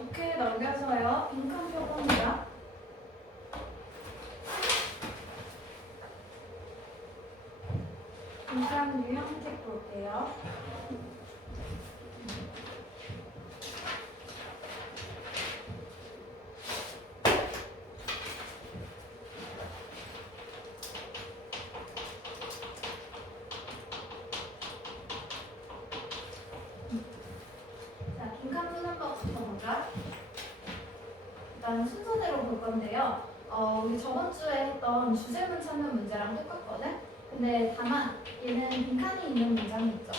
독해 넘겨서요. 빈칸 펴봅니다. 빈칸 유형책 볼게요. 자, 빈칸 푸는 법부터 보자. 일단 순서대로 볼 건데요. 우리 저번 주에 했던 주제문 찾는 문제랑 똑같거든? 근데 다만 얘는 빈칸이 있는 문장이 있죠.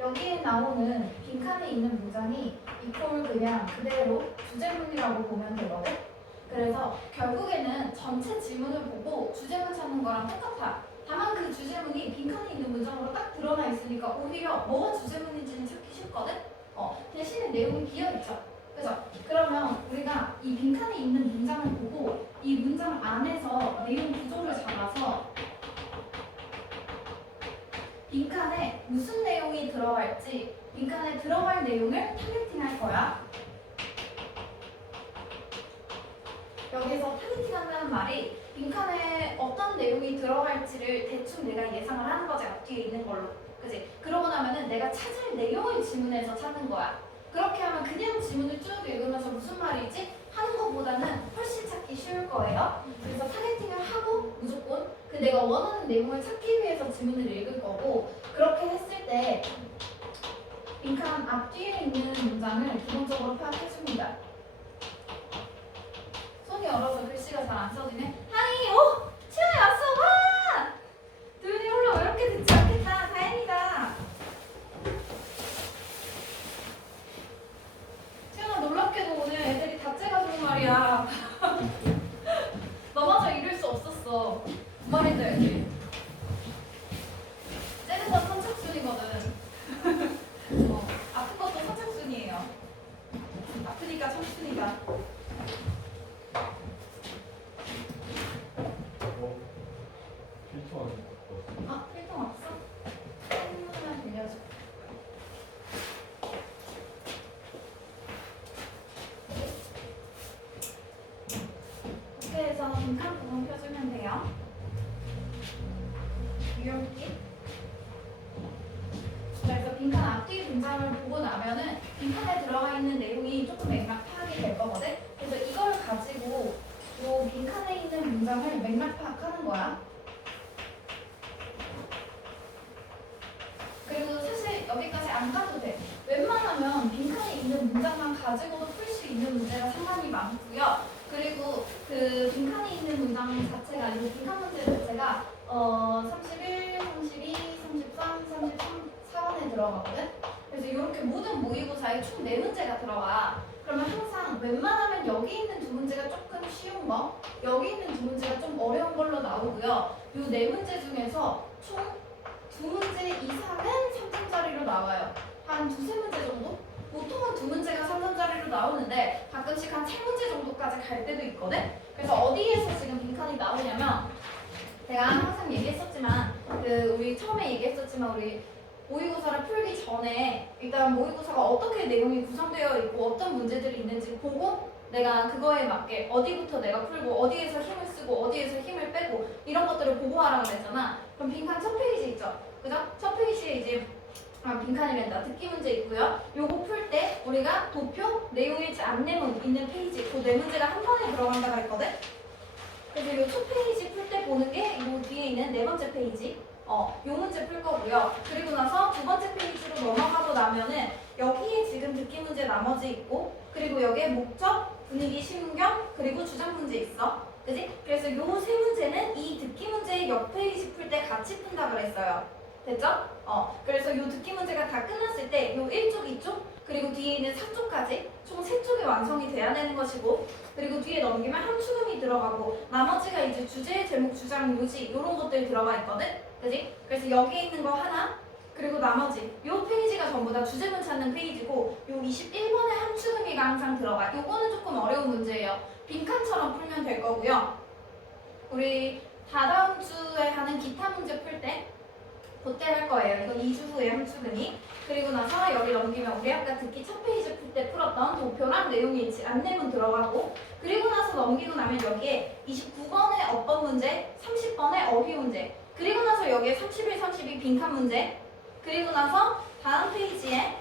여기에 나오는 빈칸에 있는 문장이 이퀄 그냥 그대로 주제문이라고 보면 되거든? 그래서 결국에는 전체 지문을 보고 주제문 찾는 거랑 똑같아. 다만 그 주제문이 빈칸에 있는 문장으로 딱 드러나 있으니까 오히려 뭐가 주제문인지는 찾기 쉽거든? 대신에 내용이 비어있죠. 그죠? 그러면 우리가 이 빈칸에 있는 문장을 보고 이 문장 안에서 내용 구조를 잡아서 빈칸에 무슨 내용이 들어갈지 빈칸에 들어갈 내용을 타겟팅할 거야. 여기서 타겟팅한다는 말이 빈칸에 어떤 내용이 들어갈지를 대충 내가 예상을 하는 거지. 앞뒤에 있는 걸로. 그지? 그러고 나면은 내가 찾을 내용을 지문에서 찾는 거야. 그렇게 하면 그냥 지문을 쭉 읽으면서 무슨 말이지? 하는 것보다는 훨씬 찾기 쉬울 거예요. 그래서 타겟팅을 하고 무조건 그 내가 원하는 내용을 찾기 위해서 지문을 읽을 거고, 그렇게 했을 때 빈칸 앞뒤에 있는 문장을 기본적으로 파악해줍니다. 손이 얼어서 글씨가 잘 안 써지네. 하이! 시간이 왔어! 와! 도윤이 홀로 이렇게 듣지 않겠다. 다행이다. 시연아, 놀랍게도 오늘 애들이 다 째가지고 말이야. 너마저 이룰 수 없었어. 뭔 말인지 알지? 째는 건 선착순이거든. 아픈 것도 선착순이에요. 아프니까 청춘이다. 필통 없어? 한번만 빌려줘. 이렇게 해서 빈칸 부분 펴주면 돼요. 유형기. 그래서 빈칸 앞뒤 문장을 보고 나면은 빈칸에 들어가 있는 내용이 조금 맥락 파악이 될 거거든? 그래서 이걸 가지고 요 빈칸에 있는 문장을 맥락 파악하는 거야. 그리고 사실 여기까지 안 가도 돼. 웬만하면 빈칸에 있는 문장만 가지고도 풀 수 있는 문제가 상당히 많고요. 그리고 그 빈칸에 있는 문장 자체가, 이 빈칸 문제 자체가 31, 32, 33, 33, 4번에 들어가거든? 그래서 이렇게 모든 모의고사에 총 4문제가 들어가. 그러면 항상 웬만하면 여기 있는 2문제가 조금 쉬운 거, 여기 있는 2문제가 좀 어려운 걸로 나오고요. 이 4문제 중에서 총 2문제 이상은 3점짜리로 나와요. 한 2~3문제 정도? 보통은 2문제가 3점짜리로 나오는데 가끔씩 한 3문제 정도까지 갈 때도 있거든? 그래서 어디에서 지금 빈칸이 나오냐면, 제가 항상 얘기했었지만, 우리 처음에 얘기했었지만, 우리 모의고사를 풀기 전에 일단 모의고사가 어떻게 내용이 구성되어 있고 어떤 문제들이 있는지 보고 내가 그거에 맞게 어디부터 내가 풀고 어디에서 힘을 쓰고 어디에서 힘을 빼고 이런 것들을 보고 하라고 그랬잖아. 그럼 빈칸 첫 페이지 있죠? 그죠? 첫 페이지에 이제 빈칸이란다. 듣기 문제 있고요. 요거 풀 때 우리가 도표, 내용일지 안내문 있는 페이지, 그 4문제가 한 번에 들어간다고 했거든? 그래서 요 첫 페이지 풀 때 보는 게 요 뒤에 있는 4번째 페이지. 요 문제 풀 거고요. 그리고 나서 2번째 페이지로 넘어가고 나면은 여기에 지금 듣기 문제 나머지 있고, 그리고 여기에 목적, 분위기, 심경, 그리고 주장 문제 있어. 그지? 그래서 요 3문제는 이 듣기 문제의 옆 페이지 풀 때 같이 푼다 그랬어요. 됐죠? 그래서 요 듣기 문제가 다 끝났을 때 요 1쪽, 2쪽, 그리고 뒤에 있는 4쪽까지 총 3쪽이 완성이 돼야 되는 것이고, 그리고 뒤에 넘기면 한 추금이 들어가고 나머지가 이제 주제, 제목, 주장, 요지 이런 것들이 들어가 있거든? 그지? 그래서 여기에 있는 거 하나, 그리고 나머지 요 페이지가 전부 다 주제문 찾는 페이지고, 요 21번에 한 추금이가 항상 들어가. 요거는 조금 어려운 문제예요. 빈칸처럼 풀면 될 거고요. 우리 다다음 주에 하는 기타 문제 풀 때 그때 할 거예요. 이건 2주 후에 함수근이. 그리고 나서 여기 넘기면 우리 아까 듣기 첫 페이지 때 풀었던 도표랑 내용이 일치 안내문 들어가고, 그리고 나서 넘기고 나면 여기에 29번의 어법 문제, 30번의 어휘 문제, 그리고 나서 여기에 31, 32 빈칸 문제, 그리고 나서 다음 페이지에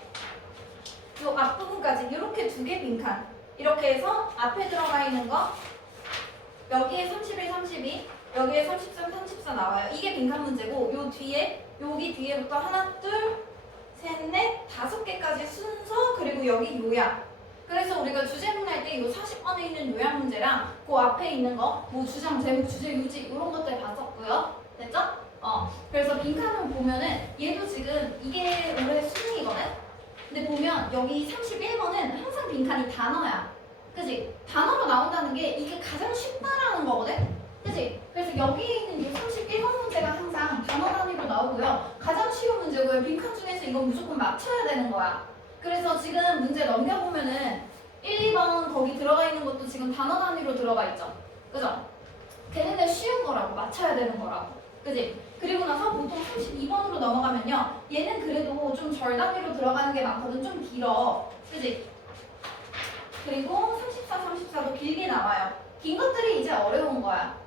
이 앞부분까지 이렇게 2개 빈칸, 이렇게 해서 앞에 들어가 있는 거 여기에 31, 32, 여기에 33, 34 나와요. 이게 빈칸 문제고, 요 뒤에 여기 뒤에부터 하나, 둘, 셋, 넷, 5개까지 순서, 그리고 여기 요약. 그래서 우리가 주제문 할 때 요 40번에 있는 요약 문제랑 그 앞에 있는 거, 뭐 주장, 제목, 주제, 유지 이런 것들 봤었고요. 됐죠? 그래서 빈칸을 보면은 얘도 지금 이게 올해 수능이거든? 근데 보면 여기 31번은 항상 빈칸이 단어야. 그치? 단어로 나온다는 게 이게 가장 쉽다라는 거거든? 그치? 그래서 여기에 있는 이 31번 문제가 항상 단어 단위로 나오고요. 가장 쉬운 문제고요. 빈칸 중에서 이건 무조건 맞춰야 되는 거야. 그래서 지금 문제 넘겨보면은 1, 2번 거기 들어가 있는 것도 지금 단어 단위로 들어가 있죠. 그죠? 걔네들 쉬운 거라고, 맞춰야 되는 거라고. 그지? 그리고 나서 보통 32번으로 넘어가면요. 얘는 그래도 좀 절 단위로 들어가는 게 많거든. 좀 길어. 그지? 그리고 34, 34도 길게 나와요. 긴 것들이 이제 어려운 거야.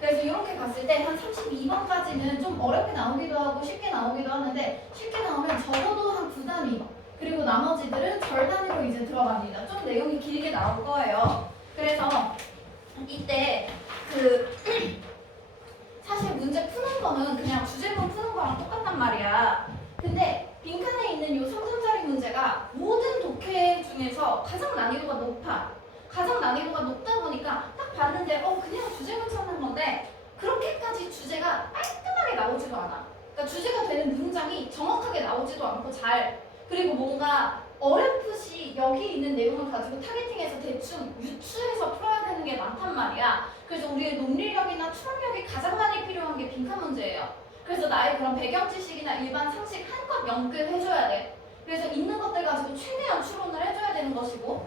그래서 이렇게 봤을 때 한 32번까지는 좀 어렵게 나오기도 하고 쉽게 나오기도 하는데, 쉽게 나오면 적어도 한 9단위, 그리고 나머지들은 절 단위로 이제 들어갑니다. 좀 내용이 길게 나올 거예요. 그래서 이때 사실 문제 푸는 거는 그냥 주제문 푸는 거랑 똑같단 말이야. 근데 빈칸에 있는 이 3점짜리 문제가 모든 독해 중에서 가장 난이도가 높아. 가장 난이도가 높다 보니까 딱 봤는데 그냥 주제문 찾는 건데 그렇게까지 주제가 깔끔하게 나오지도 않아. 그러니까 주제가 되는 문장이 정확하게 나오지도 않고 그리고 뭔가 어렴풋이 여기 있는 내용을 가지고 타겟팅해서 대충 유추해서 풀어야 되는 게 많단 말이야. 그래서 우리의 논리력이나 추론력이 가장 많이 필요한 게 빈칸 문제예요. 그래서 나의 그런 배경 지식이나 일반 상식 한껏 연결해줘야 돼. 그래서 있는 것들 가지고 최대한 추론을 해줘야 되는 것이고,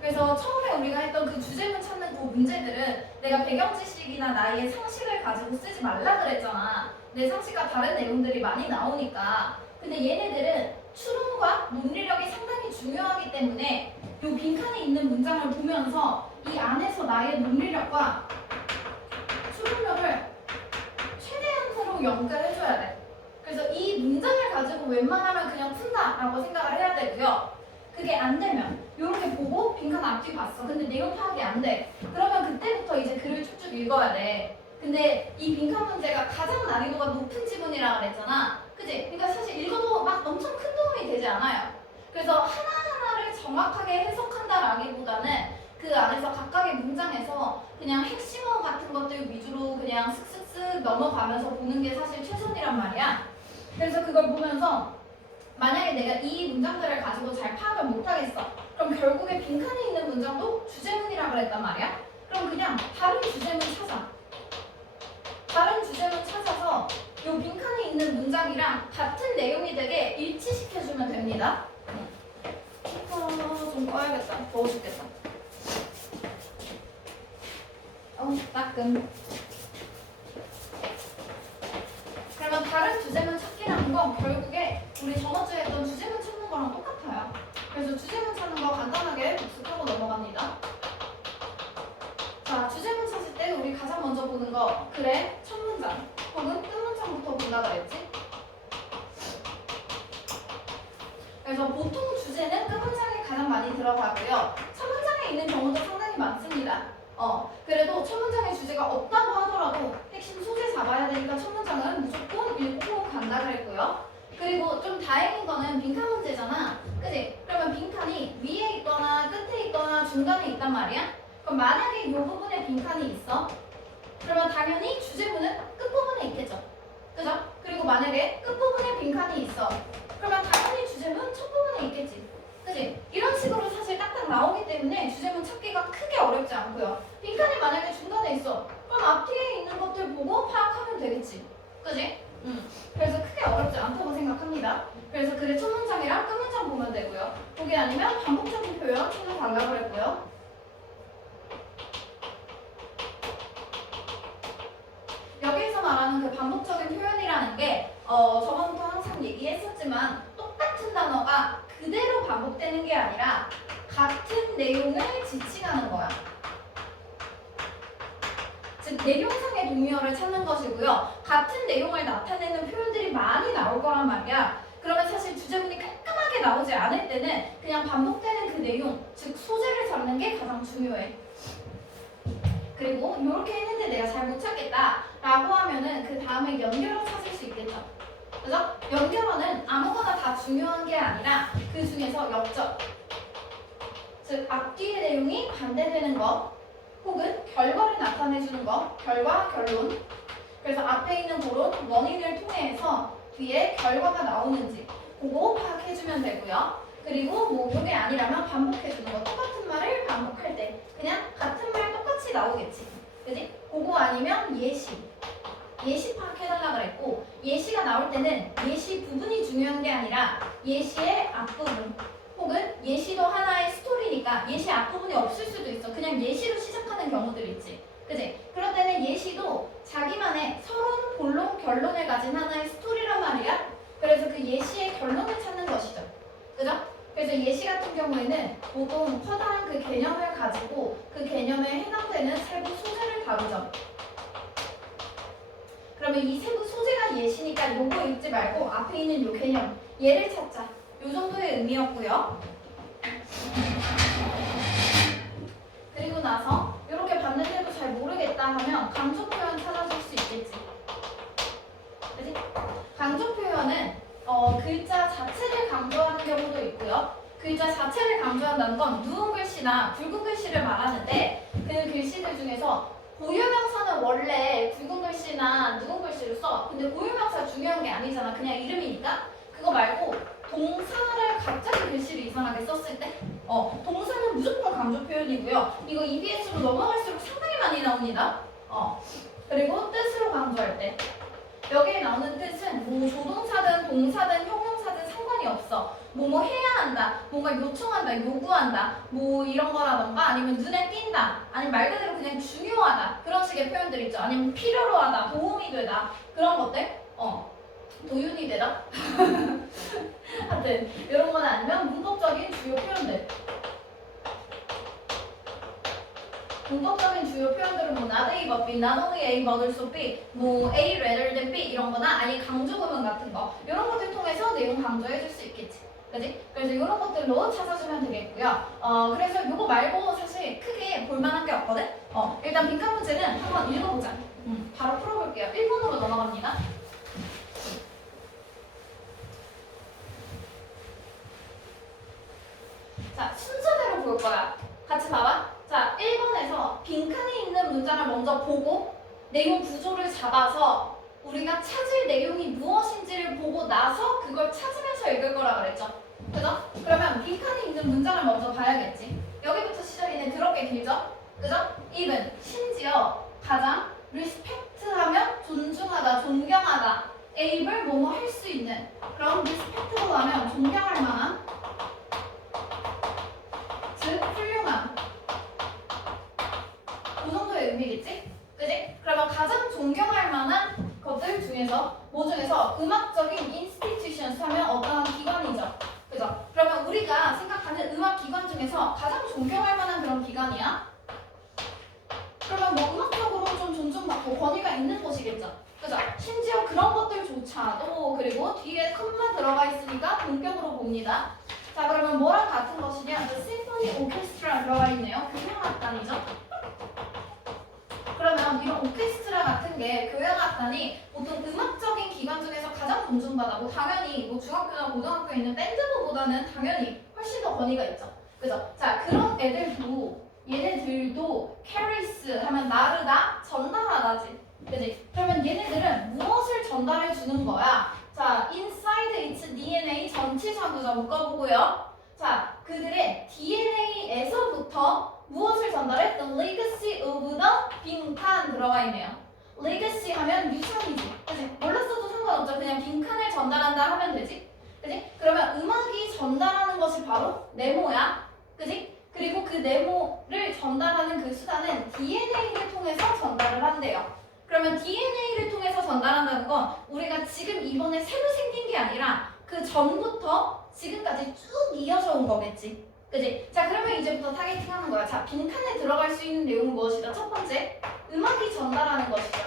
그래서 처음에 우리가 했던 그 주제문 찾는 그 문제들은 내가 배경 지식이나 나의 상식을 가지고 쓰지 말라 그랬잖아. 내 상식과 다른 내용들이 많이 나오니까. 근데 얘네들은 추론과 논리력이 상당히 중요하기 때문에 이 빈칸에 있는 문장을 보면서 이 안에서 나의 논리력과 추론력을 최대한으로 연결해줘야 돼. 그래서 이 문장을 가지고 웬만하면 그냥 푼다라고 생각을 해야 되고요. 그게 안 되면 이렇게 보고 빈칸 앞뒤 봤어. 근데 내용 파악이 안 돼. 그러면 그때부터 이제 글을 쭉쭉 읽어야 돼. 근데 이 빈칸 문제가 가장 난이도가 높은 지문이라 그랬잖아. 그치? 그러니까 사실 읽어도 막 엄청 큰 도움이 되지 않아요. 그래서 하나하나를 정확하게 해석한다라기보다는 그 안에서 각각의 문장에서 그냥 핵심어 같은 것들 위주로 그냥 슥슥슥 넘어가면서 보는 게 사실 최선이란 말이야. 그래서 그걸 보면서 만약에 내가 이 문장들을 가지고 잘 파악을 못하겠어. 그럼 결국에 빈칸에 있는 문장도 주제문이라 그랬단 말이야. 그럼 그냥 다른 주제문 찾아. 다른 주제문 찾아서 이 빈칸에 있는 문장이랑 같은 내용이 되게 일치시켜주면 됩니다. 좀 꺼야겠다. 더워 죽겠다. 따끔. 그러면 다른 주제문 찾기라는 건 결국에 우리 저번주에 했던 주제문 찾는 거랑 똑같아요. 그래서 주제문 찾는 거 간단하게 복습하고 넘어갑니다. 자, 주제문 찾을 때 우리 가장 먼저 보는 거, 그래, 첫 문장 혹은 끝 문장부터 본다 그랬지? 그래서 보통 주제는 끝 문장이 가장 많이 들어가고요. 첫 문장에 있는 경우도 상당히 많습니다. 그래도 첫 문장의 주제가 없다고 하더라도 핵심 소재 잡아야 되니까 첫 문장은 무조건 읽고 간다 그랬고요. 그리고 좀 다행인 거는 빈칸 문제잖아. 그치? 그러면 빈칸이 위에 있거나 끝에 있거나 중간에 있단 말이야? 그럼 만약에 이 부분에 빈칸이 있어. 그러면 당연히 주제문은 끝부분에 있겠죠. 그죠? 그리고 만약에 끝부분에 빈칸이 있어. 그러면 당연히 주제문 첫 부분에 있겠지. 그치? 이런 식으로 사실 딱딱 나오기 때문에 주제문 찾기가 크게 어렵지 않고요. 빈칸이 만약에 중간에 있어. 그럼 앞뒤에 있는 것들 보고 파악하면 되겠지. 그치? 그래서 크게 어렵지 않다고 생각합니다. 그래서 그래 첫 문장이랑 끝 문장 보면 되고요. 그게 아니면 반복적인 표현 찾아달라고 그랬고요. 여기서 말하는 그 반복적인 표현이라는 게 저번부터 항상 얘기했었지만 똑같은 단어가 그대로 반복되는 게 아니라 같은 내용을 지칭하는 거야. 즉 내용상의 동의어를 찾는 것이고요. 같은 내용을 나타내는 표현들이 많이 나올 거란 말이야. 그러면 사실 주제문이 깔끔하게 나오지 않을 때는 그냥 반복되는 그 내용, 즉 소재를 잡는 게 가장 중요해. 그리고 이렇게 했는데 내가 잘 못 찾겠다 라고 하면은 그 다음에 연결어 찾을 수 있겠죠. 그죠? 연결어는 아무거나 다 중요한 게 아니라 그 중에서 역적, 즉 앞뒤의 내용이 반대되는 거 혹은 결과를 나타내주는 거, 결과, 결론. 그래서 앞에 있는 그런 원인을 통해서 뒤에 결과가 나오는지 그거 파악해주면 되고요. 그리고 뭐 그게 아니라면 반복해주는 거, 똑같은 말을 반복할 때 그냥 같은 말 똑같이 나오겠지. 그지? 그거 아니면 예시. 예시 파악해달라 그랬고, 예시가 나올 때는 예시 부분이 중요한 게 아니라 예시의 앞부분 혹은 예시도 하나의 스토리니까 예시 앞부분이 없을 수도 있어. 그냥 예시로 시작하는 경우들 있지. 그지? 그럴 때는 예시도 자기만의 서론, 본론, 결론을 가진 하나의 스토리란 말이야. 그래서 그 예시의 결론을 찾는 것이죠. 그죠? 그래서 예시 같은 경우에는 보통 커다란 그 개념을 가지고 그 개념에 해당되는 세부 소재를 다루죠. 그러면 이 세부 소재가 예시니까 요거 읽지 말고 앞에 있는 요 개념, 얘를 찾자. 요 정도의 의미였고요. 그리고 나서 이렇게 봤는데도 잘 모르겠다 하면 강조 표현 찾아줄 수 있겠지. 그치? 강조 표현은 글자 자체를 강조하는 경우도 있고요. 글자 자체를 강조한다는 건 누운 글씨나 굵은 글씨를 말하는데 그 글씨들 중에서 고유명사는 원래 굵은 글씨나 누운 글씨를 써. 근데 고유명사 중요한 게 아니잖아. 그냥 이름이니까. 그거 말고 동사를 갑자기 글씨를 이상하게 썼을 때 동사는 무조건 강조 표현이고요. 이거 EBS로 넘어갈수록 상당히 많이 나옵니다. 그리고 뜻으로 강조할 때 여기에 나오는 뜻은 뭐 조동사든 동사든 형용사든 상관이 없어. 뭐 해야 한다, 뭔가 요청한다, 요구한다, 뭐 이런 거라던가 아니면 눈에 띈다, 아니면 말 그대로 그냥 중요하다 그런 식의 표현들 있죠. 아니면 필요로 하다, 도움이 되다 그런 것들 도윤이 되다 하여튼 이런 건 아니면 문법적인 주요 표현들. 문법적인 주요 표현들은 뭐 not A but B, not only A but also B, 뭐 A rather than B 이런 거나 아니 강조구문 같은 거 이런 것들 통해서 내용 강조해 줄 수 있겠지. 그지? 그래서 이런 것들로 찾아주면 되겠고요. 그래서 이거 말고 사실 크게 볼만한 게 없거든? 일단 빈칸 문제는 한번 읽어보자. 바로 풀어볼게요. 1번으로 넘어갑니다. 자, 순서대로 볼 거야. 같이 봐봐. 자, 1번에서 빈칸이 있는 문장을 먼저 보고 내용 구조를 잡아서 우리가 찾을 내용이 무엇인지를 보고 나서 그걸 찾으면서 읽을 거라 그랬죠. 그죠? 그러면 빈칸이 있는 문장을 먼저 봐야겠지. 여기부터 시작이네. 더럽게 길죠? 그죠? even, 심지어, 가장, respect 하면 존중하다, 존경하다, able, 뭐뭐 할 수 있는. 그럼 respectable 하면 존경할 만한, 즉 훌륭한. 그 정도의 의미겠지? 그지? 그러면 가장 존경할 만한 것들 중에서 뭐 중에서 음악적인 institutions 하면 어떠한 기관이죠. 그죠? 그러면 우리가 생각하는 음악 기관 중에서 가장 존경할 만한 그런 기관이야? 그러면 뭐 음악적으로 좀 존중받고 권위가 있는 곳이겠죠. 그죠? 심지어 그런 것들조차도 그리고 뒤에 컴마 들어가 있으니까 본격으로 봅니다. 자, 그러면 뭐랑 같은 것이냐? The Symphony Orchestra 들어가 있네요. 교향악단이죠. 그러면 이런 오케스트라 같은 게 교향악단이 보통 음악적인 기관 중에서 가장 존중받아. 뭐 당연히 뭐 중학교나 고등학교에 있는 밴드부보다는 당연히 훨씬 더 권위가 있죠. 그죠? 자, 그런 얘네들도 carries 하면 나르다, 전달하다지. 그지? 그러면 얘네들은 무엇을 전달해 주는 거야? 자, inside its DNA 전치사구죠. 묶어보고요. 자, 그들의 DNA에서부터 무엇을 전달해? The legacy of the 빈칸 들어가 있네요. legacy 하면 유산이지. 그치? 몰랐어도 상관없죠. 그냥 빈칸을 전달한다 하면 되지. 그치? 그러면 음악이 전달하는 것이 바로 네모야. 그치? 그리고 그 네모를 전달하는 그 수단은 DNA를 통해서 전달을 한대요. 그러면 DNA를 통해서 전달한다는 건 우리가 지금 이번에 새로 생긴 게 아니라 그 전부터 지금까지 쭉 이어져 온 거겠지. 그지? 자, 그러면 이제부터 타겟팅 하는 거야. 자, 빈칸에 들어갈 수 있는 내용은 무엇이다? 첫 번째, 음악이 전달하는 것이죠.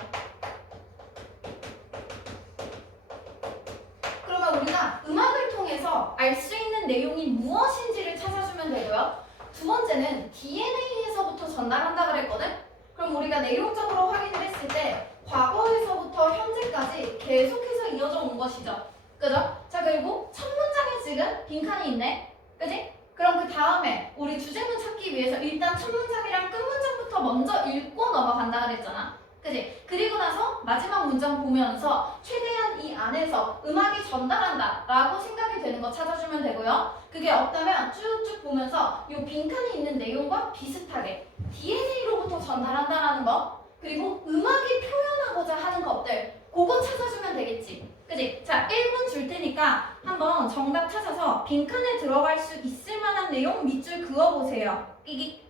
그러면 우리가 음악을 통해서 알 수 있는 내용이 무엇인지를 찾아주면 되고요. 두 번째는 DNA에서부터 전달한다 그랬거든? 그럼 우리가 내용적으로 확인을 했을 때 과거에서부터 현재까지 계속해서 이어져 온 것이죠. 그죠? 자, 그리고 첫 문장에 지금 빈칸이 있네. 그지? 그럼 그 다음에 우리 주제문 찾기 위해서 일단 첫 문장이랑 끝 문장부터 먼저 읽고 넘어간다 그랬잖아. 그지? 그리고 나서 마지막 문장 보면서 최대한 이 안에서 음악이 전달한다 라고 생각이 되는 거 찾아주면 되고요. 그게 없다면 쭉쭉 보면서 이 빈칸이 있는 내용과 비슷하게 DNA로부터 전달한다라는 거, 그리고 음악이 표현하고자 하는 것들, 그거 찾아주면 되겠지. 그지? 자, 1분 줄 테니까 한번 정답 찾아서 빈칸에 들어갈 수 있을 만한 내용 밑줄 그어보세요. 끼기.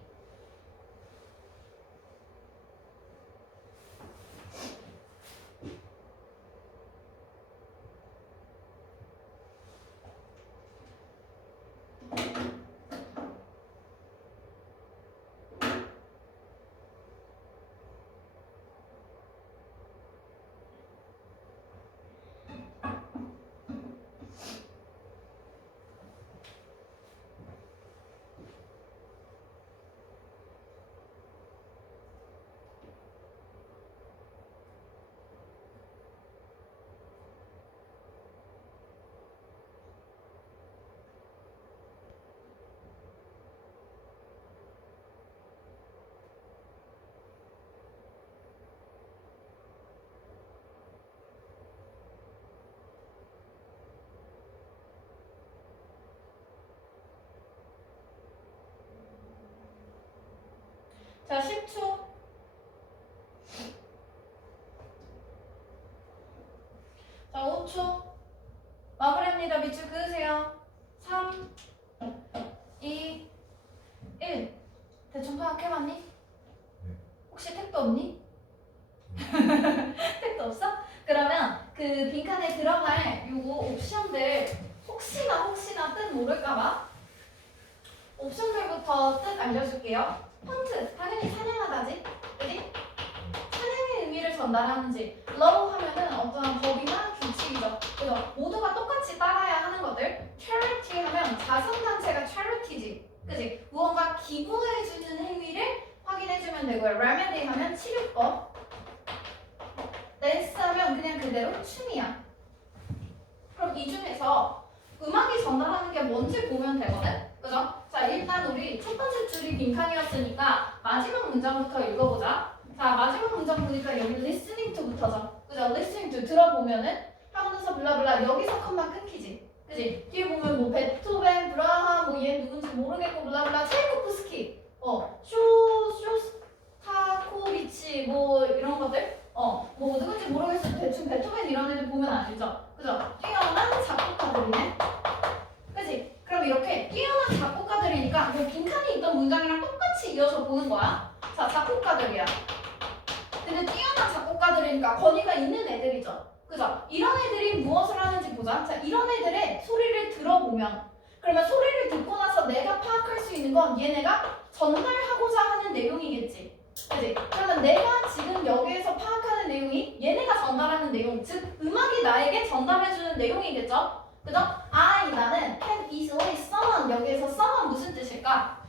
자, 10초. 자, 5초. 마무리합니다. 밑줄 그으세요. 3, 2, 1. 대충 파악해봤니? 혹시 택도 없니? 택도 없어? 그러면 그 빈칸에 들어갈 요거 옵션들 혹시나 뜻 모를까봐 옵션들부터 뜻 알려줄게요. 펀트, 당연히 찬양하다지, 그지? 찬양의 의미를 전달하는지. 러브 하면은 어떠한 법이나 규칙이죠. 그죠? 모두가 똑같이 따라야 하는 것들. charity 하면 자선단체가 charity지, 그지? 무언가 기부해주는 행위를 확인해주면 되고요. remedy 하면 치료법. 댄스 하면 그냥 그대로 춤이야. 그럼 이 중에서 음악이 전달하는 게 뭔지 보면 되거든? 그죠? 자, 일단 우리 첫 번째 줄이 빈칸이었으니까 마지막 문장부터 읽어보자. 자, 마지막 문장 보니까 여기 listening to부터죠. 그죠? listening to 들어보면은 하면서 블라블라 여기서 컷만 끊기지. 그지? 뒤에 보면 뭐 베토벤, 브라하, 뭐 얘 누군지 모르겠고 블라블라 차이코프스키, 쇼스타코비치 뭐 이런 것들, 뭐 누군지 모르겠어. 대충 베토벤 이런 애들 보면 아시죠? 그죠? 뛰어난 작곡가들이네. 그지? 그럼 이렇게 뛰어난 작곡가들이니까 뭐 빈칸이 있던 문장이랑 똑같이 이어서 보는 거야. 자, 작곡가들이야. 근데 뛰어난 작곡가들이니까 권위가 있는 애들이죠. 그죠? 이런 애들이 무엇을 하는지 보자. 자, 이런 애들의 소리를 들어보면, 그러면 소리를 듣고 나서 내가 파악할 수 있는 건 얘네가 전달하고자 하는 내용이겠지. 그지? 그러면 내가 지금 여기에서 파악하는 내용이 얘네가 전달하는 내용, 즉 음악이 나에게 전달해주는 내용이겠죠? 그죠? 나는 can easily summon, 여기에서 summon 무슨 뜻일까?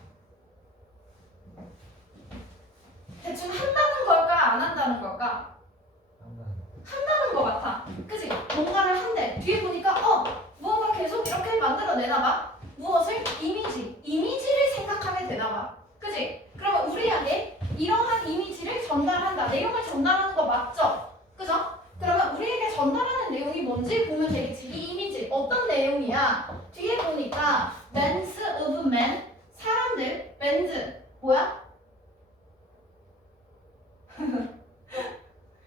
대충 한다는 걸까? 안 한다는 걸까? 한다는 것 같아. 그치? 뭔가를 한대. 뒤에 보니까 무언가 계속 이렇게 만들어내나 봐. 무엇을? 이미지를 생각하게 되나 봐. 그치? 그러면 우리에게 이러한 이미지를 전달한다. 내용을 전달하는 거 맞죠? 그죠? 그러면 우리에게 전달하는 내용이 뭔지 보면 되겠지. 이 이미지 어떤 내용이야? 뒤에 보니까 bands of men, 사람들, bands 뭐야?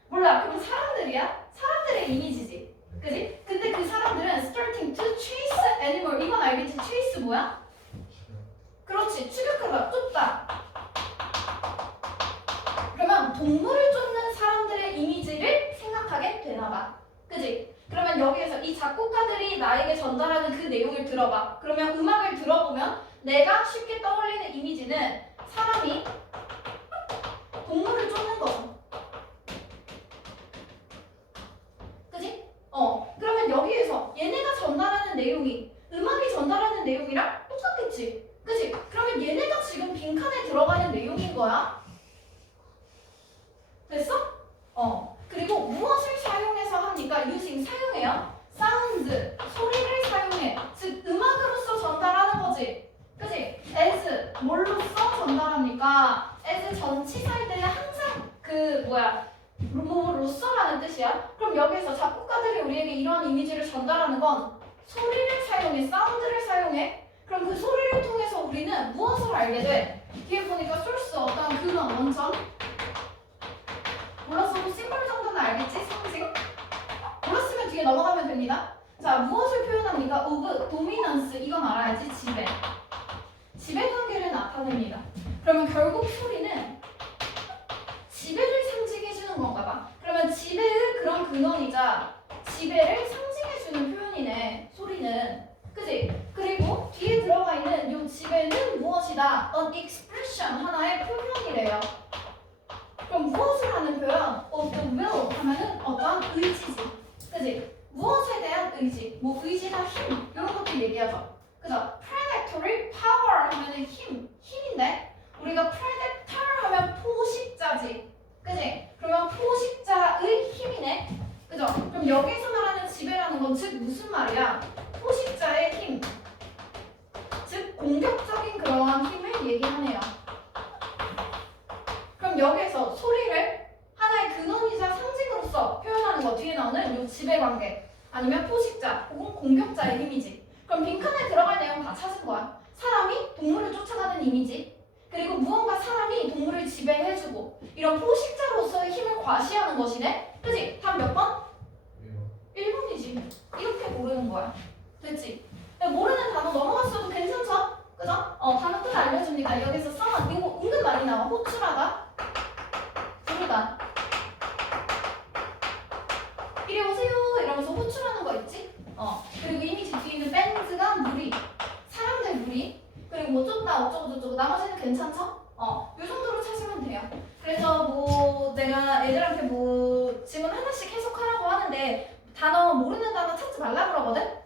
몰라. 그럼 사람들이야? 사람들의 이미지지. 그지? 근데 그 사람들은 starting to chase animal. 이건 알겠지? chase 뭐야? 그렇지. 추격하다. 쫓다. 그러면 동물을 쫓는 사람들의 하는 이미지를 생각하게 되나 봐. 그지? 그러면 여기에서 이 작곡가들이 나에게 전달하는 그 내용을 들어봐. 그러면 음악을 들어보면 내가 쉽게 떠올리는 이미지는 사람이 동물을 쫓는 거죠. 그지? 그러면 여기에서 얘네가 전달하는 내용이 음악이 전달하는 내용이랑 똑같겠지. 그지? 그러면 얘네가 지금 빈칸에 들어가는 내용인 거야. 됐어? 그리고 무엇을 사용해서 합니까? using 사용해요. sound 소리를 사용해. 즉 음악으로서 전달하는 거지. 그지? as 뭘로써 전달합니까? as 전치사일 때는 항상 로서라는 뜻이야. 그럼 여기서 작곡가들이 우리에게 이런 이미지를 전달하는 건 소리를 사용해, 사운드를 사용해. 그럼 그 소리를 통해서 우리는 무엇을 알게 돼? 뒤에 보니까 source 어떤 근원, 원천. 몰랐어도 심벌 정도는 알겠지? 상징. 몰랐으면 뒤에 넘어가면 됩니다. 자, 무엇을 표현합니까? of, dominance. 이건 알아야지. 지배. 지배 관계를 나타냅니다. 그러면 결국 소리는 지배를 상징해주는 건가 봐. 그러면 지배의 그런 근원이자 지배를 상징해주는 표현이네. 소리는. 그지? 그리고 뒤에 들어가 있는 이 지배는 무엇이다? An expression. 하나의 표현이래요. 그럼 무엇을 하는 표현? of the will 하면은 어떤 의지지. 그지? 무엇에 대한 의지. 뭐 의지나 힘. 이런 것들 얘기하죠. 그죠? predatory power 하면은 힘인데 우리가 predator 하면 포식자지. 그지? 그러면 포식자의 힘이네. 그죠? 그럼 여기서 말하는 지배라는 건 즉 무슨 말이야? 포식자의 힘. 즉 공격적인 그러한 힘을 얘기하네요. 그럼 여기에서 소리를 하나의 근원이자 상징으로서 표현하는 거 뒤에 나오는 이 지배 관계 아니면 포식자 혹은 공격자의 힘이지. 그럼 빈칸에 들어갈 내용 다 찾은 거야. 사람이 동물을 쫓아가는 이미지, 그리고 무언가 사람이 동물을 지배해주고 이런 포식자로서의 힘을 과시하는 것이네. 그치? 답 몇 번? 1번이지. 이렇게 모르는 거야. 됐지? 모르는 단어 넘어갔어도 괜찮죠? 그죠? 단어 끝 알려줍니다. 여기서 써만 이거 은근 많이 나와. 호출하다, 부르다. 이리 오세요 이러면서 호출하는 거 있지? 그리고 이미지 뒤에는 밴드가 무리, 사람들 무리, 그리고 뭐 쫓다 어쩌고저쩌고 나머지는 괜찮죠? 요 정도로 찾으면 돼요. 그래서 뭐 내가 애들한테 뭐 질문 하나씩 해석하라고 하는데 단어 모르는 단어 찾지 말라 그러거든?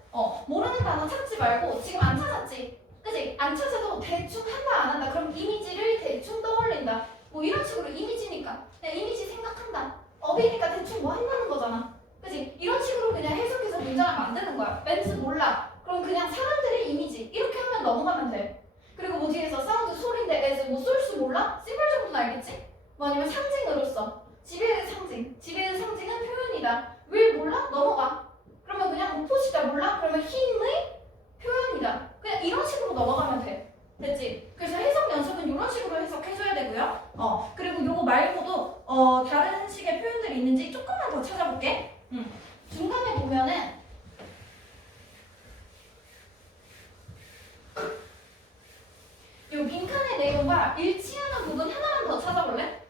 모르는 단어 찾지 말고 지금 안 찾았지? 그치? 안 찾아도 대충 한다 안 한다 그럼 이미지를 대충 떠올린다 뭐 이런 식으로 이미지니까 그냥 이미지 생각한다 업이니까 대충 뭐 한다는 거잖아. 그치? 이런 식으로 그냥 해석해서 문장을 만드는 거야. 멘트 몰라. 그럼 그냥 사람들의 이미지 이렇게 하면 넘어가면 돼. 그리고 뭐 뒤에서 사운드 소리인데 as 뭐 소스 몰라? 심벌 정도는 알겠지? 뭐 아니면 상징으로서 지배의 상징. 지배의 상징은 표현이다. 왜 몰라? 넘어가. 그러면 그냥 포식자 몰라? 그러면 힘의 표현이다. 그냥 이런 식으로 넘어가면 돼. 됐지? 그래서 해석 연습은 이런 식으로 해석해줘야 되고요. 그리고 요거 말고도 다른 식의 표현들이 있는지 조금만 더 찾아볼게. 중간에 보면은 요 빈칸의 내용과 일치하는 부분 하나만 더 찾아볼래?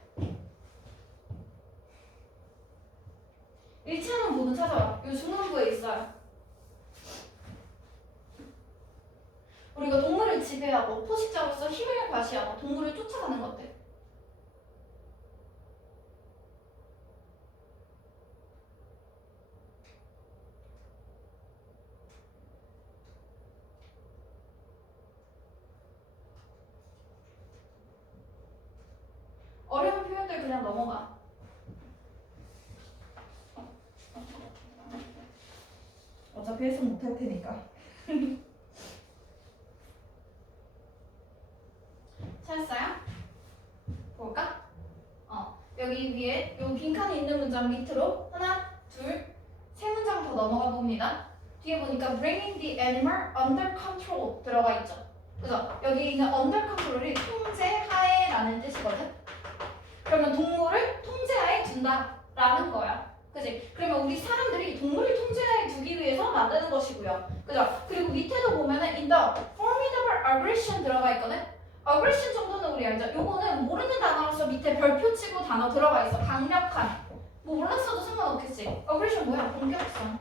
일치하는 부분 찾아봐. 요 중간부에 있어요. 우리가 동물을 지배하고 포식자로서 힘을 과시하고 동물을 쫓아가는 것들. 어려운 표현들 그냥 넘어가. 어차피 해석 못할 테니까. 찾았어요? 볼까? 여기 위에 요 빈칸이 있는 문장 밑으로 하나, 둘, 세 문장 더 넘어가 봅니다. 뒤에 보니까 bringing the animal under control 들어가 있죠. 그죠? 여기 있는 under control이 통제하에라는 뜻이거든. 그러면 동물을 통제하에 둔다라는 거야. 그지? 그러면 우리 사람들이 동물을 통제하에 두기 위해서 만드는 것이고요. 그죠? 그리고 밑에도 보면은 in the formidable aggression 들어가 있거든. aggression 정도는 우리 알죠? 요거는 모르는 단어로서 밑에 별표 치고 단어 들어가 있어. 강력한. 뭐 몰랐어도 상관없겠지. 어그레션 뭐야? 공격성.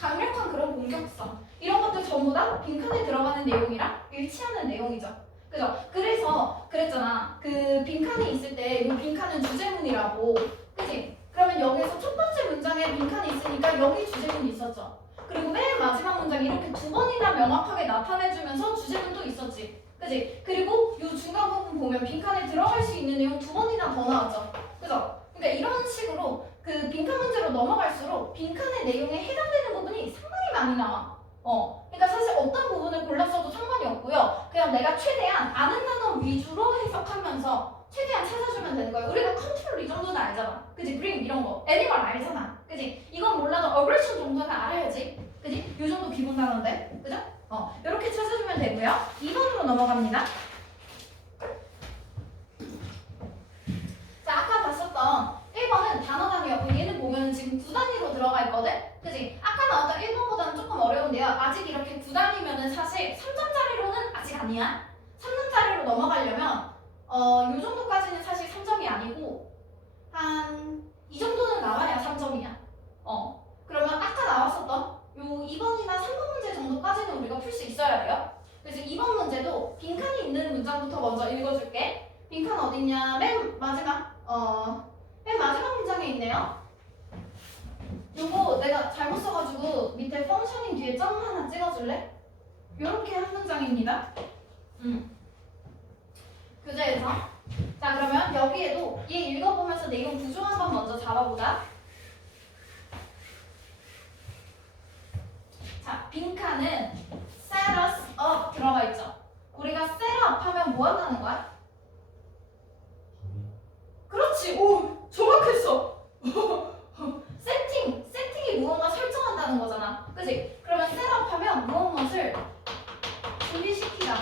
강력한 그런 공격성. 이런 것들 전부 다 빈칸에 들어가는 내용이랑 일치하는 내용이죠. 그죠? 그래서 그랬잖아. 그 빈칸이 있을 때 이 빈칸은 주제문이라고. 그치? 그러면 여기서 첫 번째 문장에 빈칸이 있으니까 여기 주제문이 있었죠. 그리고 맨 마지막 문장 이렇게 두 번이나 명확하게 나타내주면서 주제문도 있었지. 그치? 그리고 이 중간 부분 보면 빈칸에 들어갈 수 있는 내용 두 번이나 더 나왔죠. 그죠? 그러니까 이런 식으로 그 빈칸 문제로 넘어갈수록 빈칸의 내용에 해당되는 부분이 상당히 많이 나와. 그러니까 사실 어떤 부분을 골랐어도 상관이 없고요. 그냥 내가 최대한 아는 단어 위주로 해석하면서 최대한 찾아주면 되는 거예요. 우리가 컨트롤 이 정도는 알잖아. 그지? bring 이런 거. 애니멀 알잖아. 그지? 이건 몰라도 어그레션 정도는 알아야지. 그지? 요 정도 기본 단어인데. 그죠? 이렇게 찾아주면 되고요. 2번으로 넘어갑니다. 자, 아까 봤었던 1번은 단어 단위였고 얘는 보면 지금 9단위로 들어가 있거든? 그지? 아까 나왔던 1번보다는 조금 어려운데요. 아직 이렇게 9단위면은 사실 3점짜리로는 아직 아니야. 3점짜리로 넘어가려면 요 정도까지는 사실 3점이 아니고 한 이 정도는 나와야 3점이야. 그러면 아까 나왔었던 요 2번이나 3번 문제 정도까지는 우리가 풀 수 있어야 돼요. 그래서 2번 문제도 빈칸이 있는 문장부터 먼저 읽어줄게. 빈칸 어딨냐? 맨 마지막 문장에 있네요. 요거 내가 잘못 써가지고 밑에 펑셔닝 뒤에 점 하나 찍어줄래? 요렇게 한 문장입니다. 교재에서. 자, 그러면 여기에도 얘 읽어보면서 내용 구조 한번 먼저 잡아보자. 자, 빈칸은 set us up 들어가 있죠. 우리가 set up 하면 뭐 한다는 거야? 그렇지. 오, 정확했어. 세팅이 무언가 설정한다는 거잖아. 그치? 그러면 set up 하면 무엇을 준비시키다.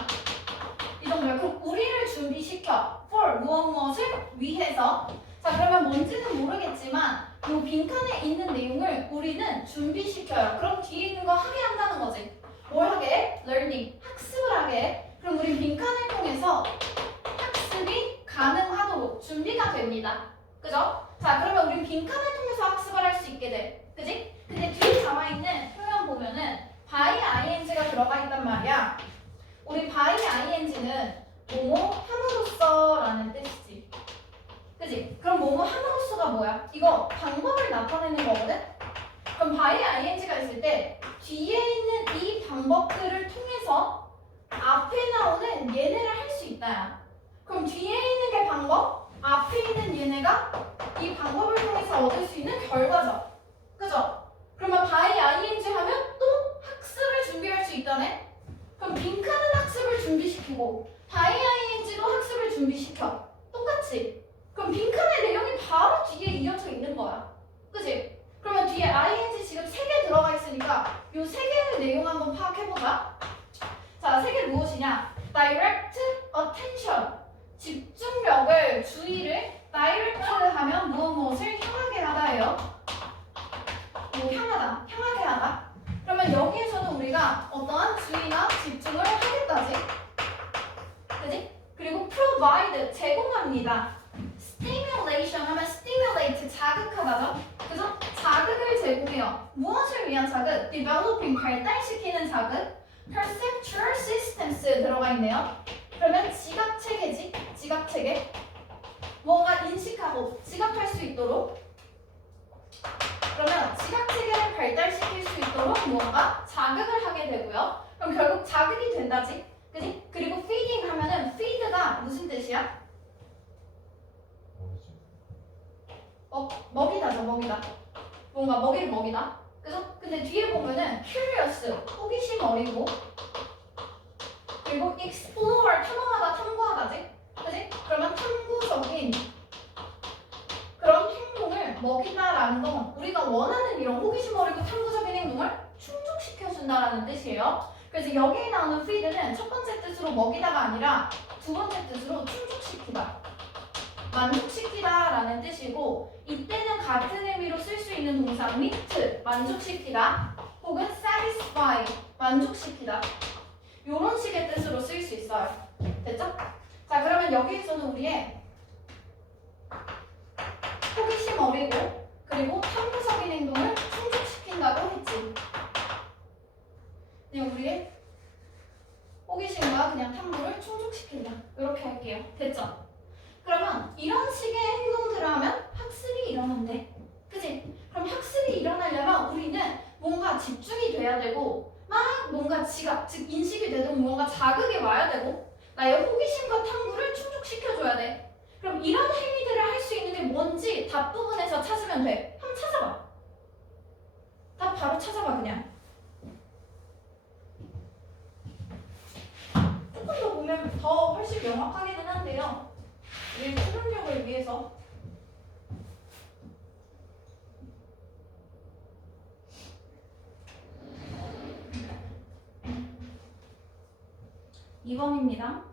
이 정도야. 그럼 우리를 준비시켜. for 무엇을 위해서. 자, 그러면 뭔지는 모르겠지만 이 빈칸에 있는 내용을 우리는 준비시켜요. 그럼 뒤에 있는 거 하게 한다는 거지. 뭘 하게? learning. 학습을 하게. 그럼 우리 빈칸을 통해서 학습이 가능하도록 준비가 됩니다. 그죠? 자, 그러면 우린 빈칸을 통해서 학습을 할 수 있게 돼. 그지? 근데 뒤에 나와있는 표현 보면은 by ing가 들어가 있단 말이야. 우리 by ing는 뭐뭐 함으로써 라는 뜻이지. 그지? 그럼 뭐뭐 함으로써가 뭐야? 이거 방법을 나타내는 거거든? 그럼 by ing가 있을 때 뒤에 있는 이 방법들을 통해서 앞에 나오는 얘네를 할 수 있다야. 그럼 뒤에 있는 게 방법, 앞에 있는 얘네가 이 방법을 통해서 얻을 수 있는 결과죠. 그죠? 그러면 by ing 하면 또 학습을 준비할 수 있다네? 그럼 빈칸은 학습을 준비시키고 by ing도 학습을 준비시켜. 똑같이. 그럼 빈칸의 내용이 바로 뒤에 이어져 있는 거야. 그치? 그러면 뒤에 ing 지금 3개 들어가 있으니까 이 3개의 내용 한번 파악해보자. 자, 3개 무엇이냐? direct attention. 집중력을, 주의를 direct 하면 무엇을 향하게 하다예요. 향하게 하다. 그러면 여기에서는 우리가 어떠한 주의나 집중을 하겠다지. 그지? 그리고 provide, 제공합니다. stimulation 하면 stimulate, 자극하다죠. 그래서 자극을 제공해요. 무엇을 위한 자극? developing, 발달시키는 자극. perceptual systems 들어가 있네요. 그러면 지각체계지? 지각체계. 뭔가 인식하고 지각할 수 있도록. 그러면 지각체계를 발달시킬 수 있도록 무언가 자극을 하게 되고요. 그럼 결국 자극이 된다지. 그지? 그리고 feeding 하면은 feed가 무슨 뜻이야? 먹이다죠, 먹이다. 뭔가 먹이를 먹이다. 그죠? 근데 뒤에 보면은 curious, 호기심 어리고, 그리고 explore, 탐험하다, 탐구하다지. 그지? 그러면 탐구적인 그런 행동을 먹이다라는 건 우리가 원하는 이런 호기심 어리고 탐구적인 행동을 충족시켜준다라는 뜻이에요. 그래서 여기에 나오는 feed는 첫 번째 뜻으로 먹이다가 아니라 두 번째 뜻으로 충족시키다, 만족시키다라는 뜻이고, 이때는 같은 의미로 쓸 수 있는 동사 meet, 만족시키다, 혹은 satisfy, 만족시키다, 이런 식의 뜻으로 쓸 수 있어요. 됐죠? 자, 그러면 여기에서는 우리의 호기심 어리고 그리고 탐구적인 행동을 충족시킨다고 했지. 그냥 우리의 호기심과 그냥 탐구를 충족시킨다. 이렇게 할게요. 됐죠? 그러면 이런 식의 행동들을 하면 학습이 일어난대. 그치? 그럼 학습이 일어나려면 우리는 뭔가 집중이 돼야 되고 막 뭔가 지각, 즉 인식이 되든 뭔가 자극이 와야 되고 나의 호기심과 탐구를 충족시켜줘야 돼. 그럼 이런 행위들을 할 수 있는 게 뭔지 답 부분에서 찾으면 돼. 한번 찾아봐. 답 바로 찾아봐 그냥. 조금 더 보면 더 훨씬 명확하기는 한데요. 우리 수능력을 위해서 2번입니다.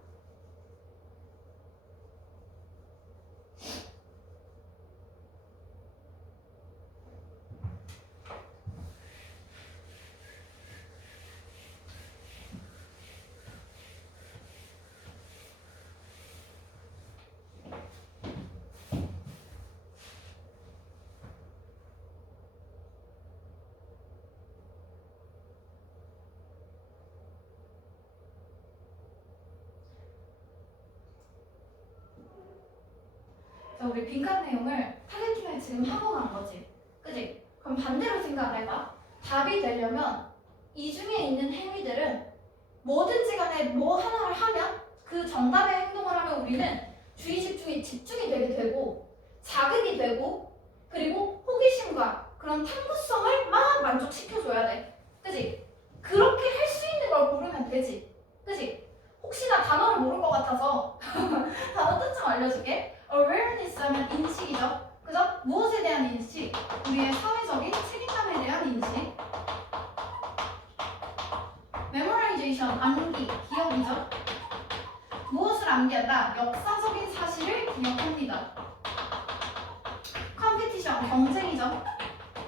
자, 우리 빈칸 내용을 타겟팅을 지금 하고 간 거지. 그지? 그럼 반대로 생각을 해봐. 답이 되려면 이 중에 있는 행위들은 뭐든지 간에 뭐 하나를 하면 그 정답의 행동을 하면 우리는 주의 집중이 되게 되고 자극이 되고 그리고 호기심과 그런 탐구성을 막 만족시켜줘야 돼. 그지? 그렇게 할 수 있는 걸 고르면 되지. 그지? 혹시나 단어를 모를 것 같아서 단어 뜻 좀 알려줄게. awareness 하면 인식이죠. 그죠? 무엇에 대한 인식? 우리의 사회적인 책임감에 대한 인식. memorization, 암기, 기억이죠. 무엇을 암기한다? 역사적인 사실을 기억합니다. competition, 경쟁이죠.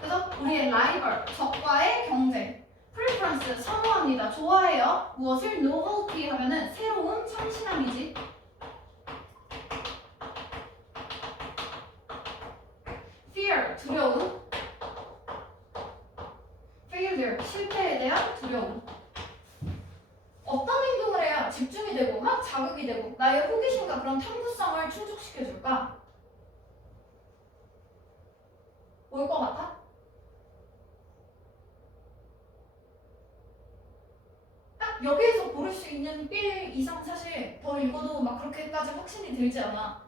그죠? 우리의 rival, 적과의 경쟁. preference, 선호합니다. 좋아해요. 무엇을? novelty 하면은 새로운 참신함이지. fear, 두려움. failure, 실패에 대한 두려움. 어떤 행동을 해야 집중이 되고 막 자극이 되고 나의 호기심과 그런 탐구성을 충족시켜줄까? 뭘 것 같아? 딱 여기에서 고를 수 있는 빌 이상 사실 더 읽어도 막 그렇게까지 확신이 들지 않아.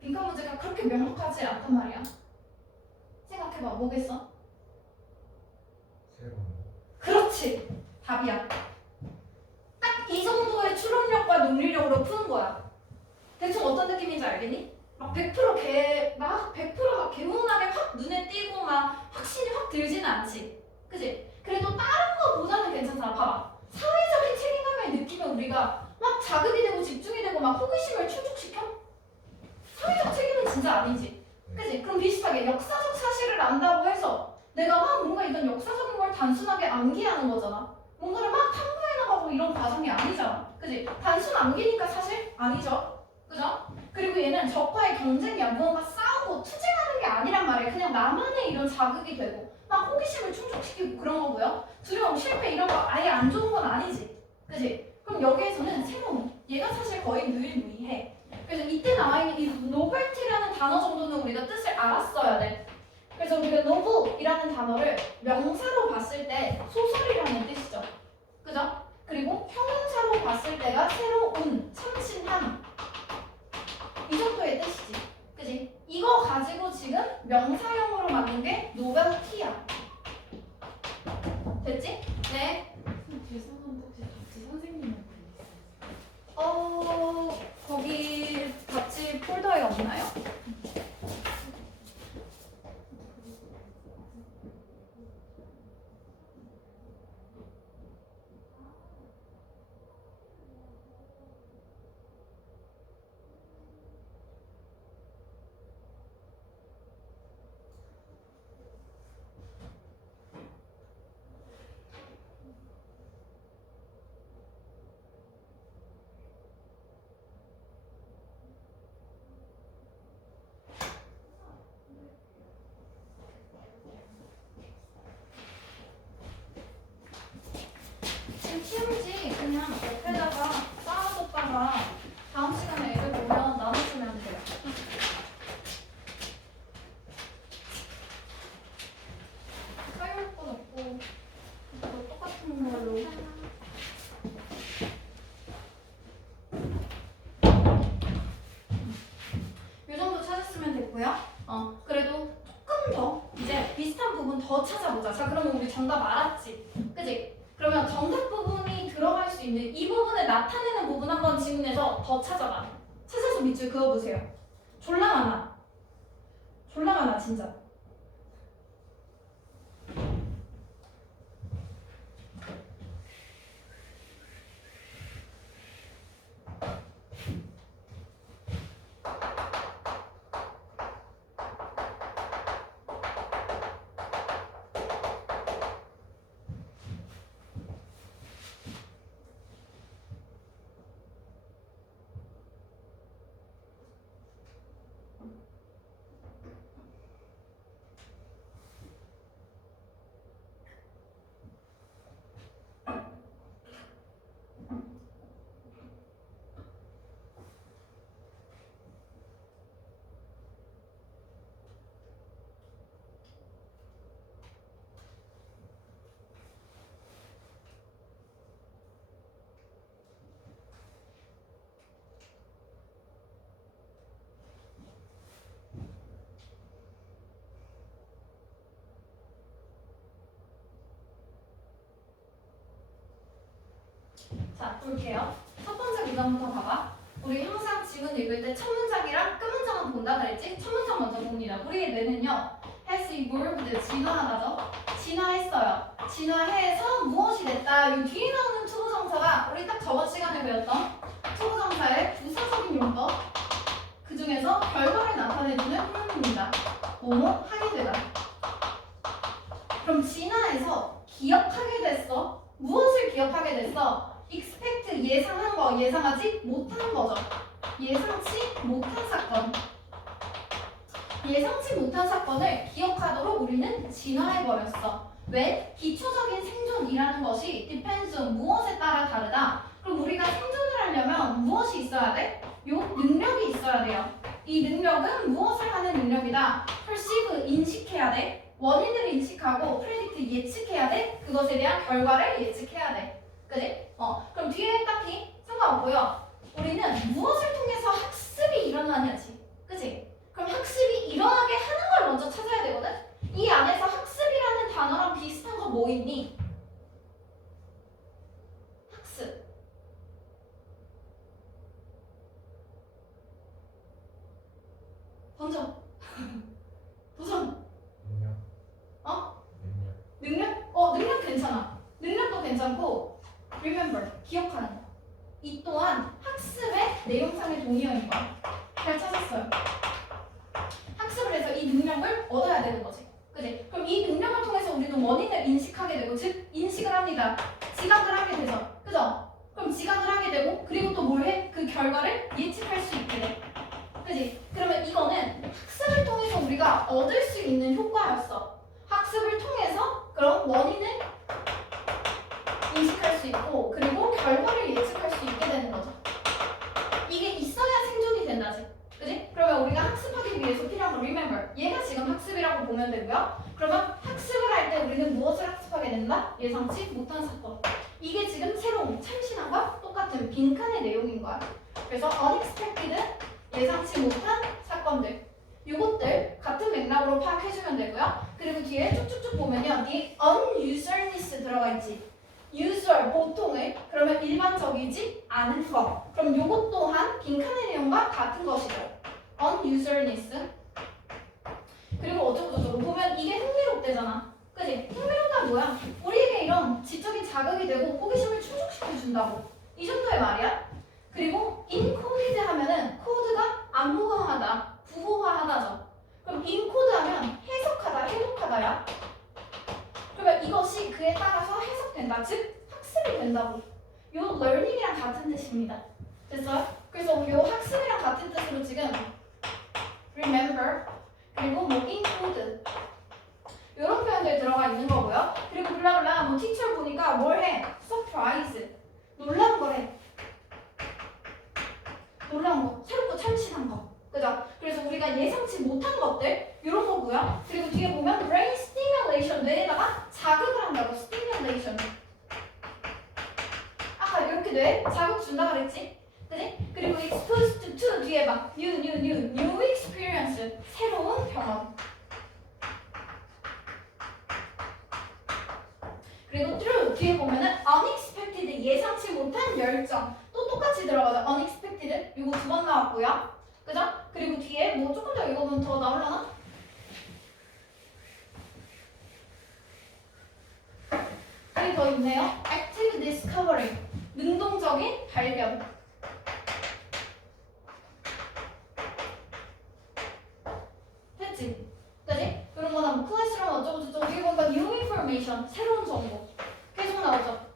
빈칸 문제가 그렇게 명확하지 않단 말이야. 생각해봐, 뭐겠어? 그렇지! 답이야. 딱 이 정도의 추론력과 논리력으로 푸는 거야. 대충 어떤 느낌인지 알겠니? 막 100%막 개운하게 확 눈에 띄고 막 확신이 확 들지는 않지. 그지? 그래도 다른 거보다는 괜찮잖아. 봐봐. 사회적인 책임감을 느끼면 우리가 막 자극이 되고 집중이 되고 막 호기심을 충족시켜? 사회적 책임은 진짜 아니지. 그지? 그럼 비슷하게 역사적 사실을 안다고 해서 내가 막 뭔가 이런 역사적인 걸 단순하게 암기하는 거잖아. 뭔가를 막 탐구해 나가고 이런 과정이 아니잖아. 그지? 단순 암기니까 사실 아니죠. 그죠? 그리고 얘는 적과의 경쟁이야. 무언가 싸우고 투쟁하는 게 아니란 말이야. 그냥 나만의 이런 자극이 되고 막 호기심을 충족시키고 그런 거고요. 두려움, 실패 이런 거 아예 안 좋은 건 아니지. 그지? 그럼 여기에서는 새로운 얘가 사실 거의 유일무이해. 그래서 이때 나와 있는 이 novelty라는 단어 정도는 우리가 뜻을 알았어야 돼. 그래서 우리가 novel이라는 단어를 명사로 봤을 때 소설이라는 뜻이죠. 그죠? 그리고 형용사로 봤을 때가 새로운, 참신함 이 정도의 뜻이지. 그지? 이거 가지고 지금 명사형으로 만든 게 novelty야. 됐지? 네. 죄송한데 혹시 답지 선생님한테 거기 답지 폴더에 없나요? 쉬운지 그냥 옆에다가 쌓아뒀다가 다음 시간에 애들 보면 나눠주면 돼요. 사용할 건 없고 이거 똑같은 걸로. 이 정도 찾았으면 됐고요. 그래도 조금 더 이제 비슷한 부분 더 찾아보자. 자, 그러면 우리 정답 알았지? 그지? 그러면 정답 부분이 들어갈 수 있는 이 부분을 나타내는 부분 한번 지문에서 더 찾아봐. 찾아서 밑줄 그어보세요. 졸라 많아. 졸라 많아, 진짜. 자, 볼게요. 첫 번째 문장부터 봐봐. 우리 항상 지문 읽을 때 첫 문장이랑 끝 문장은 본다 그랬지? 첫 문장 먼저 봅니다. 우리의 뇌는요, has evolved, 진화하다죠? 진화했어요. 진화해서 무엇이 됐다. 이 뒤에 나오는 투부정사가 우리 딱 저번 시간에 배웠던 투부정사의 부사적인 용법, 그 중에서 결과를 나타내주는 표현입니다. 뭐뭐 하게 되다. 그럼 진화해서 기억하게 됐어. 무엇을 기억하게 됐어? expect, 예상한 거, 예상하지 못한 거죠. 예상치 못한 사건. 예상치 못한 사건을 기억하도록 우리는 진화해버렸어. 왜? 기초적인 생존이라는 것이 depends on 무엇에 따라 다르다. 그럼 우리가 생존을 하려면 무엇이 있어야 돼? 요 능력이 있어야 돼요. 이 능력은 무엇을 하는 능력이다. perceive, 인식해야 돼. 원인을 인식하고 predict, 예측해야 돼. 그것에 대한 결과를 예측해야 돼. 그지? 그럼 뒤에 딱히 상관없고요. 우리는 무엇을 통해서 학습이 일어나냐지. 그지? 그럼 학습이 일어나게 하는 걸 먼저 찾아야 되거든? 이 안에서 학습이라는 단어랑 비슷한 거 뭐 있니? 학습. 던져. 도전. 능력. 어? 능력. 능력? 능력 괜찮아. 능력도 괜찮고 remember, 기억하는 거. 이 또한 학습의 내용상의 동의어인 거야. 잘 찾았어요. 학습을 해서 이 능력을 얻어야 되는 거지. 그지? 그럼 이 능력을 통해서 우리는 원인을 인식하게 되고, 즉 인식을 합니다. 지각을 하게 되죠. 그죠? 그럼 지각을 하게 되고, 그리고 또 뭘 해? 그 결과를 예측할 수 있게 돼. 그지? 그러면 이거는 학습을 통해서 우리가 얻을 수 있는 효과였어. 학습을 통해서 그런 원인을 인식할 수 있고, 그리고 결과를 예측할 수 있게 되는 거죠. 이게 있어야 생존이 된다지. 그지? 그러면 우리가 학습하기 위해서 필요한 건 remember. 얘가 지금 학습이라고 보면 되고요. 그러면 학습을 할 때 우리는 무엇을 학습하게 된다? 예상치 못한 사건. 이게 지금 새로운 참신함과 똑같은 빈칸의 내용인 거야. 그래서 unexpected, 예상치 못한 사건들. 요것들 같은 맥락으로 파악해주면 되고요. 그리고 뒤에 쭉쭉쭉 보면요. the unusualness 들어가 있지. usual, 보통의, 그러면 일반적이지 않은 것. 그럼 요것 또한 빈칸의 내용과 같은 것이죠. unusualness. 그리고 어쩌고저쩌고 보면 이게 흥미롭대잖아. 그지? 흥미롭다 뭐야? 우리에게 이런 지적인 자극이 되고 호기심을 충족시켜준다고. 이 정도의 말이야. 그리고 encoded 하면은 코드가 암호화하다, 구호화하다죠. 그럼 encode 하면 해석하다, 해독하다야. 그러면 이것이 그에 따라서 해석된다. 즉 학습이 된다고. 요 learning이랑 같은 뜻입니다. 됐어요? 그래서 요 학습이랑 같은 뜻으로 지금 remember 그리고 뭐 include 이런 표현들 들어가 있는 거고요. 그리고 블라블라 뭐 teacher 보니까 뭘 해? surprise 이렇게 돼. 자극 준다 그랬지? 그지? 그리고 exposed to 뒤에 막 new experience 새로운 경험. 그리고 through 뒤에 보면은 unexpected 예상치 못한 열정 또 똑같이 들어가죠. unexpected 이거 2번 나왔고요. 그죠? 그리고 뒤에 뭐 조금 더 읽어보면 더 나오려나? 여기 더 있네요. active discovery 능동적인 발견. 됐지? 그지? 그런 거나 뭐 클래스룸 어쩌고 저쩌고 뒤에 보니까 new information 새로운 정보 계속 나오죠.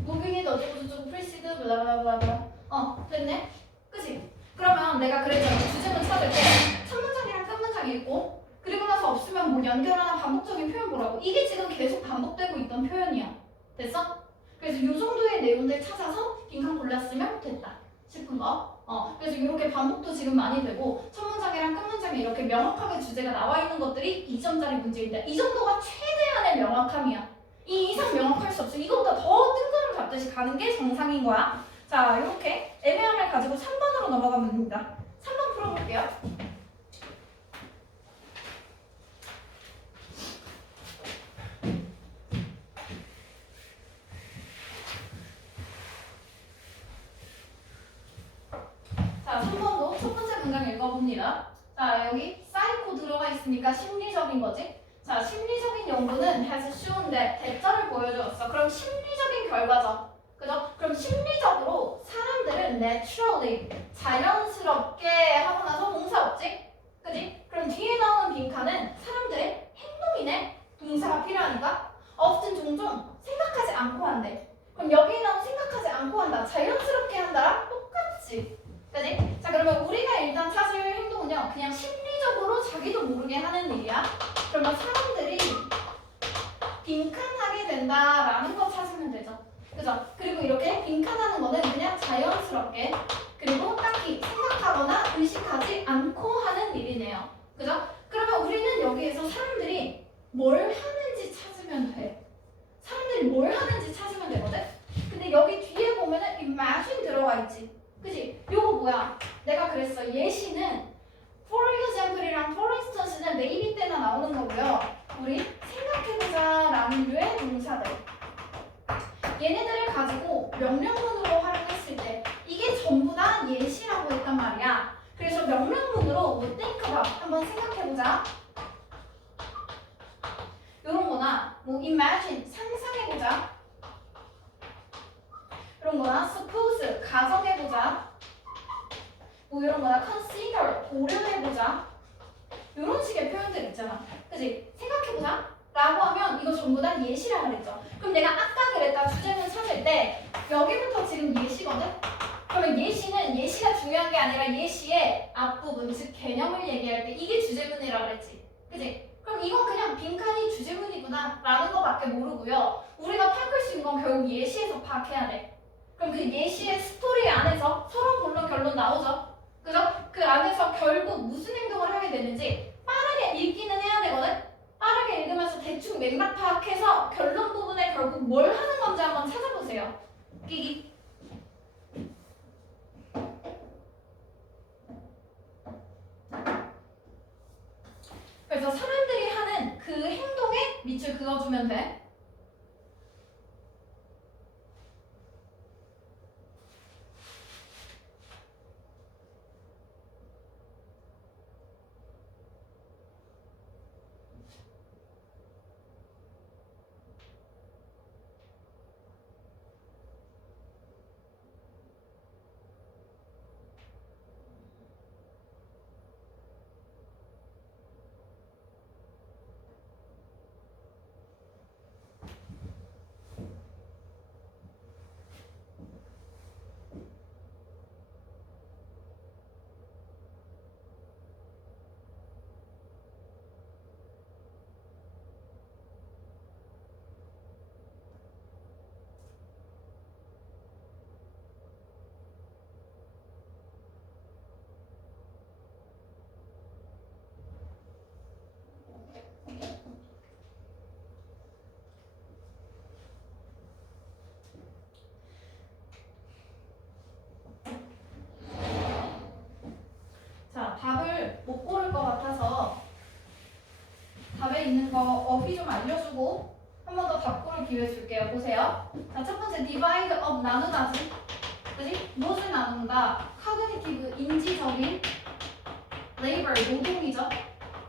moving it 어쩌고 저쩌고 proceed 블라블라블라. 됐네? 그치? 그러면 내가 그랬잖아. 주제문 찾을 때 첫 문장이랑 끝 문장 읽고 그리고 나서 없으면 뭐 연결하나 반복적인 표현 보라고. 이게 지금 계속 반복되고 있던 표현이야. 됐어? 그래서 이 정도의 내용들 찾아서 빈칸 골랐으면 됐다 싶은 거. 그래서 이렇게 반복도 지금 많이 되고 첫 문장이랑 끝 문장에 이렇게 명확하게 주제가 나와 있는 것들이 2점짜리 문제인데 이 정도가 최대한의 명확함이야. 이 이상 명확할 수 없어. 이거보다 더 뜬구름 잡듯이 가는 게 정상인 거야. 자, 이렇게 애매함을 가지고 3번으로 넘어가면 됩니다. 3번 풀어볼게요. 자, 3번도 첫 번째 문장 읽어봅니다. 자, 여기 사이코 들어가 있으니까 심리적인 거지. 자, 심리적인 연구는 has shown that 대자를 보여주었어. 그럼 심리적인 결과죠. 그죠? 그럼 심리적으로 사람들은 naturally 자연스럽게 하고 나서 동사 없지? 그지? 그럼 뒤에 나오는 빈칸은 사람들의 행동이네. 동사가 필요하니까 often 종종 생각하지 않고 한대. 그럼 여기에 나온 생각하지 않고 한다. 자연스럽게 한다랑 똑같지. 그지? 자, 그러면 우리가 일단 찾을 행동은요. 그냥 심리적으로 자기도 모르게 하는 일이야. 그러면 사람들이 빈칸하게 된다라는 거 찾으면 되죠. 그죠? 그리고 이렇게 빈칸하는 거는 그냥 자연스럽게 그리고 딱히 생각하거나 의식하지 않고 하는 일이네요. 그죠? 그러면 우리는 여기에서 사람들이 뭘 하는지 찾으면 돼. 사람들이 뭘 하는지 찾으면 되거든? 근데 여기 뒤에 보면은 imagine 들어가 있지. 그치? 요거 뭐야? 내가 그랬어. 예시는 for example이랑 for instance는 maybe 때나 나오는 거고요. 우리 생각해보자 라는 류의 동사들. 얘네들을 가지고 명령문으로 활용했을 때 이게 전부 다 예시라고 했단 말이야. 그래서 명령문으로 뭐 think about 한번 생각해보자. 요런 거나 뭐 imagine 상상해보자. 이런 거나 suppose 가정해보자. 뭐 이런 거나 consider 고려해보자. 이런 식의 표현들 있잖아. 그치? 생각해보자 라고 하면 이거 전부 다 예시라 그랬죠. 그럼 내가 아까 그랬다 주제문 찾을 때 여기부터 지금 예시거든? 그러면 예시는 예시가 중요한 게 아니라 예시의 앞부분 즉 개념을 얘기할 때 이게 주제문이라 그랬지. 그치? 그럼 이건 그냥 빈칸이 주제문이구나 라는 거밖에 모르고요. 우리가 파악할 수 있는 건 결국 예시에서 파악해야 돼. 그럼 그 예시의 스토리 안에서 서로 본론 결론 나오죠. 그죠? 그 안에서 결국 무슨 행동을 하게 되는지 빠르게 읽기는 해야 되거든? 빠르게 읽으면서 대충 맥락 파악해서 결론 부분에 결국 뭘 하는 건지 한번 찾아보세요. 끼기. 그래서 사람들이 하는 그 행동에 밑줄 그어주면 돼. 자, 답을 못 고를 것 같아서 답에 있는 거 어휘 좀 알려주고 한 번 더 답 고를 기회 줄게요. 보세요. 자, 첫 번째 divide up 나누다지. 그지? 무엇을 나눈다? cognitive 인지적인 labor 노동이죠.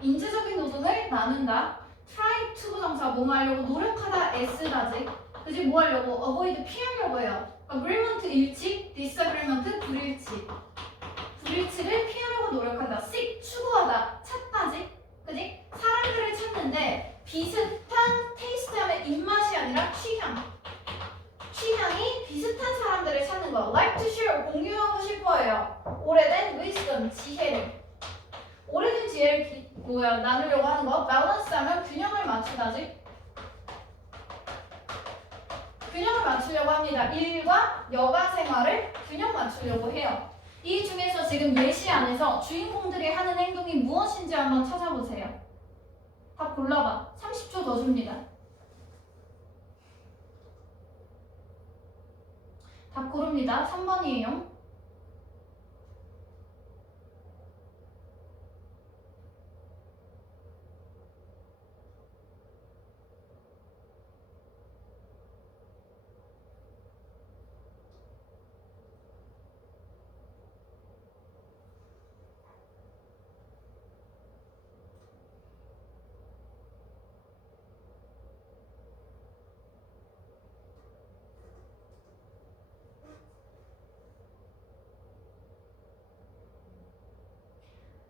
인지적인 노동을 나눈다. try to 부정사 뭐 하려고 노력하다 s다지. 그지? 뭐 하려고? avoid 피하려고 해요. agreement 일치, disagreement 불일치. 불일치를 피하려고 노력한다. seek 추구하다, 찾다지. 그지? 사람들을 찾는데 비슷한 테이스트하면 입맛이 아니라 취향. 취향이 비슷한 사람들을 찾는 거. like to share 공유하고 싶어해요. 오래된 wisdom 지혜를. 오래된 지혜를 나누려고 하는 거. balance하면 균형을 맞추다지. 균형을 맞추려고 합니다. 일과 여가 생활을 균형 맞추려고 해요. 이 중에서 지금 예시 안에서 주인공들이 하는 행동이 무엇인지 한번 찾아보세요. 다 골라봐. 30초 더 줍니다. 답 고릅니다. 3번이에요.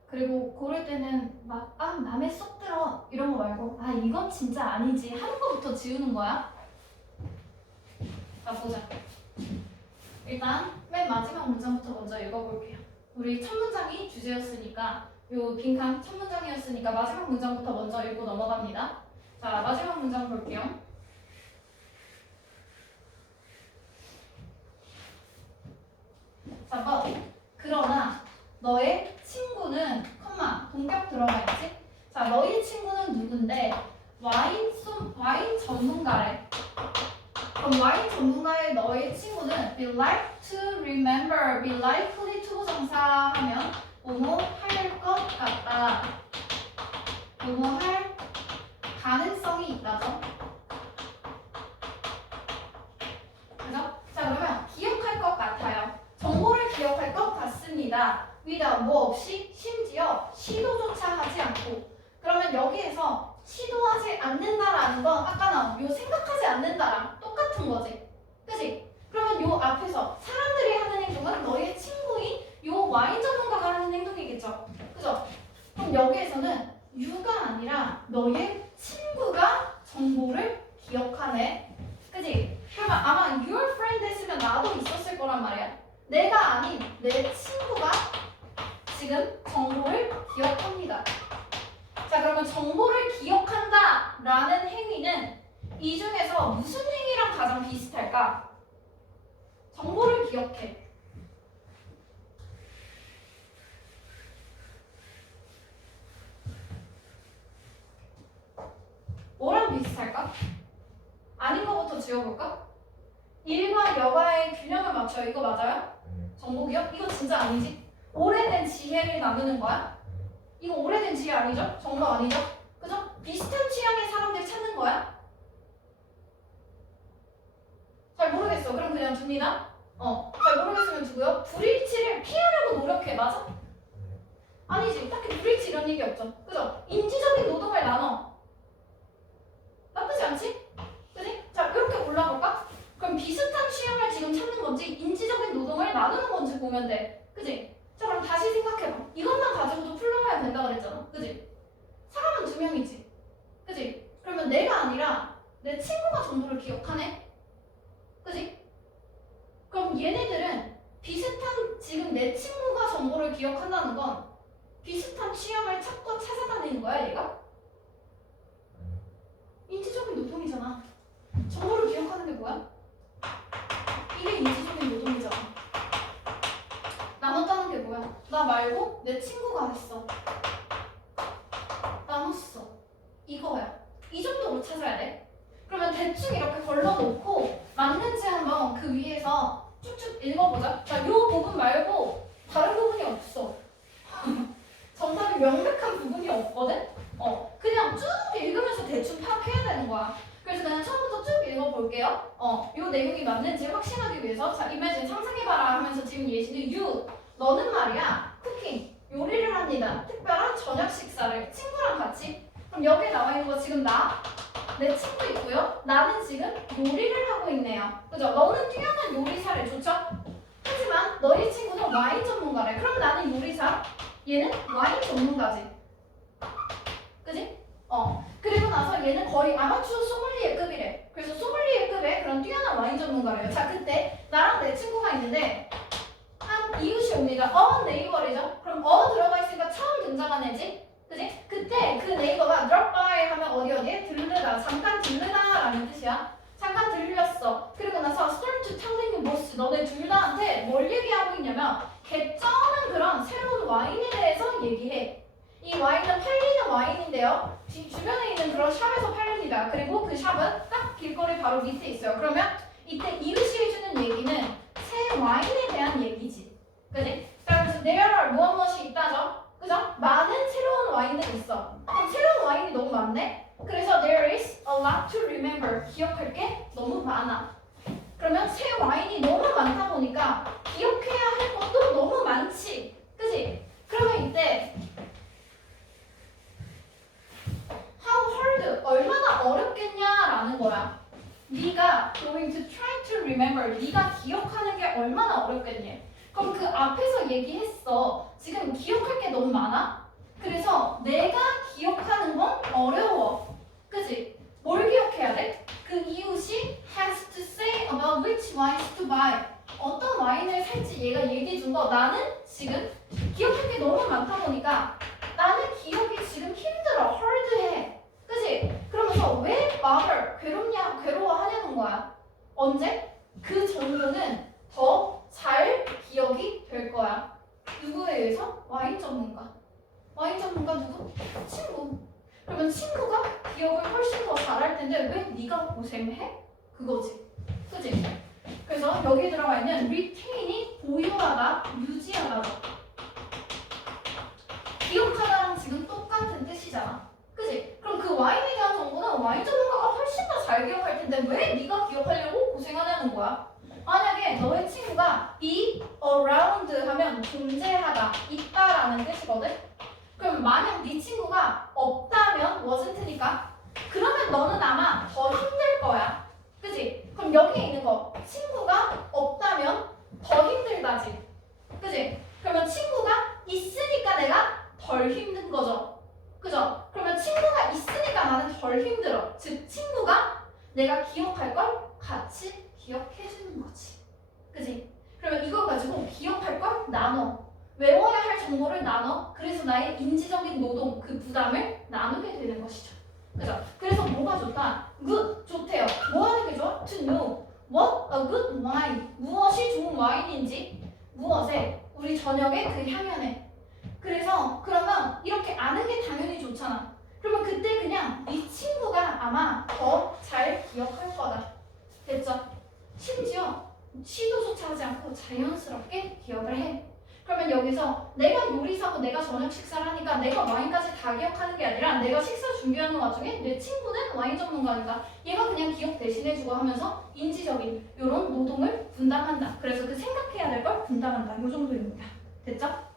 그리고 고를 때는 막 마음에 쏙 들어 이런 거 말고 이건 진짜 아니지 하는 거부터 지우는 거야. 자 보자. 일단 맨 마지막 문장부터 먼저 읽어볼게요. 우리 첫 문장이 주제였으니까 요 빈칸 첫 문장이었으니까 마지막 문장부터 먼저 읽고 넘어갑니다. 자 마지막 문장 볼게요. 자 그러나 너의 친구는 동격 들어가 있지? 자, 너희 친구는 누군데 와인 전문가래. 그럼 와인 전문가의 너희 친구는 be like to remember, be likely to 정사하면 뭐뭐 할 것 같다. 뭐뭐 할 가능성이 있다죠. 그죠? 자, 그러면 기억할 것 같아요. 정보를 기억할 것 같습니다. 위다 뭐 없이 심지어 시도조차 하지 않고. 그러면 여기에서 시도하지 않는다라는 건 아까 나온 요 생각하지 않는다랑 똑같은 거지. 그치? 그러면 요 앞에서 사람들이 하는 행동은 너의 친구인 요 와인 전문가가 하는 행동이겠죠. 그죠? 그럼 여기에서는 you가 아니라 너의 친구가 정보를 기억하네. 그치? 그러면 아마 your friend 했으면 나도 있었을 거란 말이야. 내가 아닌 내 친구가 지금 정보를 기억합니다. 자, 그러면 정보를 기억한다 라는 행위는 이 중에서 무슨 행위랑 가장 비슷할까? 정보를 기억해. 뭐랑 비슷할까? 아닌 것부터 지워볼까? 일과 여가의 균형을 맞춰. 이거 맞아요? 정보 기억? 이거 진짜 아니지? 오래된 지혜를 나누는 거야? 이거 오래된 지혜 아니죠? 정보 아니죠? 그죠? 비슷한 취향의 사람들 찾는 거야? 잘 모르겠어. 그럼 그냥 둡니다. 잘 모르겠으면 두고요. 불일치를 피하려고 노력해. 맞아? 아니지. 딱히 불일치 이런 얘기 없죠. 그죠? 인지적인 노동을 나눠. 나쁘지 않지? 그지? 자, 이렇게 골라볼까? 그럼 비슷한 취향을 지금 찾는 건지 인지적인 노동을 나누는 건지 보면 돼. 그지? 자, 그럼 다시 생각해봐. 이것만 가지고도 풀러가야 된다 그랬잖아. 그지? 사람은 두 명이지. 그지? 그러면 내가 아니라 내 친구가 정보를 기억하네? 그지? 그럼 얘네들은 비슷한, 지금 내 친구가 정보를 기억한다는 건 비슷한 취향을 찾고 찾아다니는 거야, 얘가? 인지적인 노동이잖아. 정보를 기억하는 게 뭐야? 이게 인지적인 노동이잖아. 나눴다는 게 뭐야? 나 말고 내 친구가 했어. 나눴어. 이거야. 이 정도로 찾아야 돼. 그러면 대충 이렇게 걸러놓고 맞는지 한번 그 위에서 쭉쭉 읽어보자. 자, 요 부분 말고 다른 부분이 없어. 정답이 명백한 부분이 없거든? 그냥 쭉 읽으면서 대충 파악해야 되는 거야. 그래서 그냥 처음부터 쭉 읽어볼게요. 이 내용이 맞는지 확신하기 위해서 자, imagine 상상해봐라 하면서 지금 예시는 you, 너는 말이야, cooking, 요리를 합니다. 특별한 저녁 식사를 친구랑 같이. 그럼 여기에 나와 있는 거 지금 내 친구 있고요. 나는 지금 요리를 하고 있네요. 그죠? 너는 뛰어난 요리사래. 좋죠? 하지만 너희 친구는 와인 전문가래. 그럼 나는 요리사, 얘는 와인 전문가지. 그지? 그리고 나서 얘는 거의 아마추어 소믈리에급이래. 그래서 소믈리에급의 그런 뛰어난 와인 전문가래요. 자, 그때 나랑 내 친구가 있는데 한 이웃이 옵니다. 네이버래죠? 그럼 들어가 있으니까 처음 등장한 애지? 그지? 그때 그 네이버가 drop by 하면 어디에? 들르다. 잠깐 들르다 라는 뜻이야. 잠깐 들렸어. 그리고 나서 start to telling you boss. 너네 둘 다한테 뭘 얘기하고 있냐면 개쩌는 그런 새로운 와인에 대해서 얘기해. 이 와인은 팔리는 와인인데요. 주변에 있는 그런 샵에서 팔립니다. 그리고 그 샵은 딱 길거리 바로 밑에 있어요. 그러면 이때 이웃이 해주는 얘기는 새 와인에 대한 얘기지. 그지? 자, 그래서 there are 무엇이 있다죠? 그죠? 많은 새로운 와인들이 있어. 그럼 새로운 와인이 너무 많네? 그래서 there is a lot to remember. 기억할 게 너무 많아. 그러면 새 와인이 너무 많다 보니까 기억해야 할 것도 너무 많지. 그지? 그러면 이때 how hard, 얼마나 어렵겠냐라는 거야. 네가 going to try to remember, 네가 기억하는 게 얼마나 어렵겠니? 그럼 그 앞에서 얘기했어. 지금 기억할 게 너무 많아? 그래서 내가 기억하는 건 어려워. 그치? 뭘 기억해야 돼? 그 이웃이 has to say about which wines to buy. 어떤 와인을 살지 얘가 얘기해 준 거 나는 지금 기억할 게 너무 많다 보니까 나는 기억이 지금 힘들어. hard해. 그치? 그러면서 왜 bother? 괴로워하냐는 거야. 언제? 그 정도는 더 잘 기억이 될 거야. 누구에 의해서? 와인 전문가. 와인 전문가 누구? 친구. 그러면 친구가 기억을 훨씬 더 잘할 텐데 왜 네가 고생해? 그거지. 그지? 그래서 여기 들어가 있는 retain이 보유하다, 유지하다죠. 기억하다랑 지금 똑같은 뜻이잖아. 그지? 그럼 그 와인에 대한 정보는 와인 전문가가 훨씬 더 잘 기억할 텐데 왜 네가 기억하려고 고생하냐는 거야. 만약에 너의 친구가 be around 하면 존재하다, 있다라는 뜻이거든? 그럼 만약 네 친구가 없다면 wasn't니까 그러면 너는 아마 더 힘들 거야. 그지? 그럼 여기에 있는 거 친구가 없다면 더 힘들다지. 그지? 그러면 친구가 있으니까 내가 덜 힘든 거죠. 그죠? 그러면 친구가 있으니까 나는 덜 힘들어. 즉 친구가 내가 기억할 걸 같이 기억해 주는 거지. 그지? 그러면 이걸 가지고 기억할 걸 나눠. 외워야 할 정보를 나눠. 그래서 나의 인지적인 노동, 그 부담을 나누게 되는 것이죠. 그죠? 그래서 뭐가 좋다? good, 좋대요. 뭐 하는 게 좋아? to know what a good wine. 무엇이 좋은 와인인지, 무엇에 우리 저녁에 그 향연에. 그래서 그러면 이렇게 아는 게 당연히 좋잖아. 그러면 그때 그냥 네 친구가 아마 더 잘 기억할 거다. 됐죠? 심지어 시도조차 하지 않고 자연스럽게 기억을 해. 그러면 여기서 내가 요리사고 내가 저녁 식사를 하니까 내가 와인까지 다 기억하는 게 아니라 내가 식사 준비하는 와중에 내 친구는 와인 전문가니까 얘가 그냥 기억 대신해주고 하면서 인지적인 이런 노동을 분담한다. 그래서 그 생각해야 될 걸 분담한다. 이 정도입니다. 됐죠?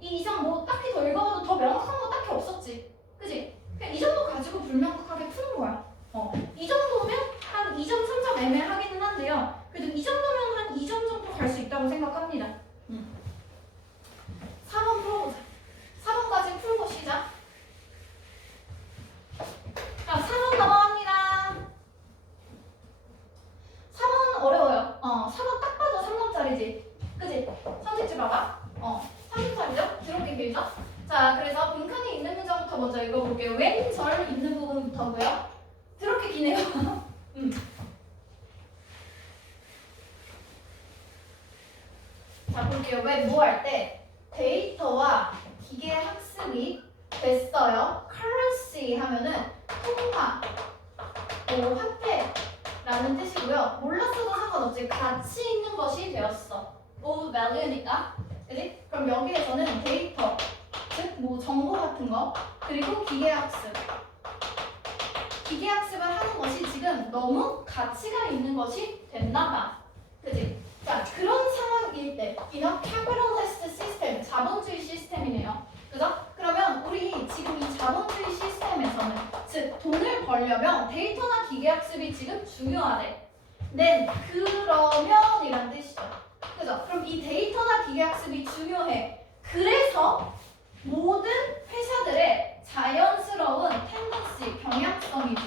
이 이상 뭐 딱히 더 읽어봐도 더 명확한 거 딱히 없었지. 그지? 그냥 이 정도 가지고 불명확하게 푸는 거야. 이 정도면 한 2점, 3점 애매하기는 한데요. 그래도 이 정도면 한 2점 정도 갈 수 있다고 생각합니다. 4번 풀어보자. 4번까지 풀고 시작. 자, 4번 넘어갑니다. 4번 어려워요. 4번 딱 봐도 3점짜리지. 그지? 선택지 봐봐. 3점짜리죠? 드럽게 길죠? 자, 그래서 빈칸에 있는 문장부터 먼저 읽어볼게요. 왼절 있는 부분부터고요. 드럽게 기네요. 자, 볼게요. 왜 뭐 할 때 데이터와 기계 학습이 됐어요. currency 하면은 통화, 화폐라는 뜻이고요. 몰랐어도 상관없지. 가치 있는 것이 되었어. of value니까. 그지? 그럼 여기에서는 데이터, 즉 뭐 정보 같은 거, 그리고 기계학습. 기계학습을 하는 것이 지금 너무 가치가 있는 것이 됐나 봐. 그지? 자, 그런 상황일 때, capitalist system, 자본주의 시스템이네요. 그죠? 그러면 우리 지금 이 자본주의 시스템에서는, 즉 돈을 벌려면 데이터나 기계학습이 지금 중요하대. 그러면 이란 뜻이죠. 그죠? 그럼 이 데이터나 기계학습이 중요해. 그래서 모든 회사들의 자연스러운 텐던시, 경향성이지.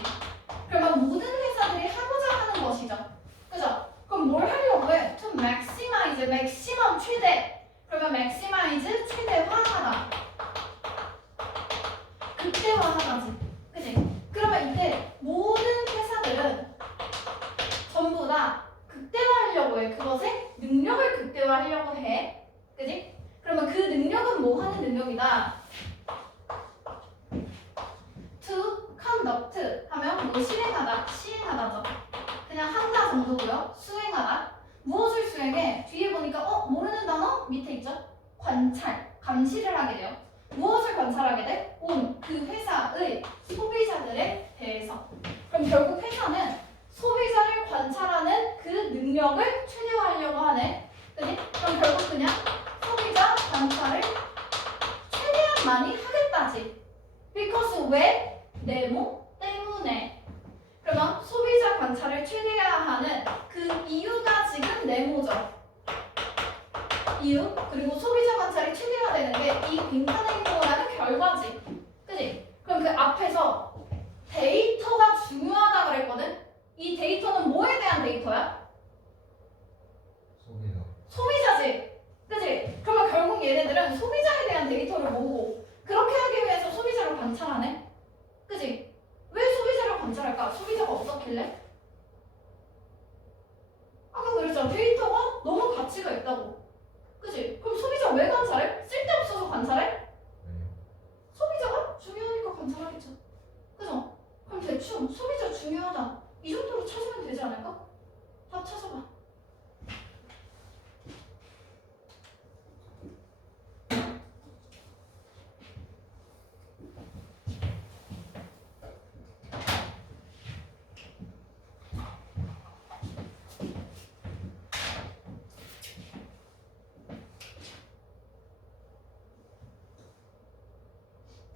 그러면 모든 회사들이 하고자 하는 것이죠. 그죠? 그럼 뭘 하려고 해? To maximize, 맥시멈 최대. 그러면 maximize 최대화하다. 극대화하다지. 그지? 그러면 이때 모든 회사들은 전부 다 극대화하려고 해. 그것의 능력을 극대화하려고 해. 그지? 그러면 그 능력은 뭐 하는 능력이다? To conduct 하면 뭐 시행하다죠. 그냥 한다 정도고요. 수행하다. 무엇을 수행해? 뒤에 보니까 모르는 단어 밑에 있죠? 관찰, 감시를 하게 돼요. 무엇을 관찰하게 돼? 그 회사의 소비자들에 대해서. 그럼 결국 회사는 소비자를 관찰하는 그 능력을 최대화하려고 하네. 그지? 그럼 결국 그냥 소비자 관찰을 최대한 많이 하겠다지. because 왜? 네모 때문에. 그러면 소비자 관찰을 최대화하는 그 이유가 지금 네모죠. 이유 그리고 소비자 관찰이 최대화되는 게 이 빈칸에 행동하는 결과지. 그지? 그럼 그 앞에서 데이터가 중요하다 그랬거든? 이 데이터는 뭐에 대한 데이터야? 소비자지. 그지? 그러면 결국 얘네들은 소비자에 대한 데이터를 모으고 그렇게 하기 위해서 소비자를 관찰하네? 그지? 왜 소비자를 관찰할까? 소비자가 없었길래? 아까 그랬잖아. 데이터가 너무 가치가 있다고. 그지? 그럼 소비자 왜 관찰해? 쓸데없어서 관찰해? 소비자가 중요하니까 관찰하겠죠. 그죠? 그럼 대충 소비자 중요하다. 이 정도로 찾으면 되지 않을까? 다 찾아봐.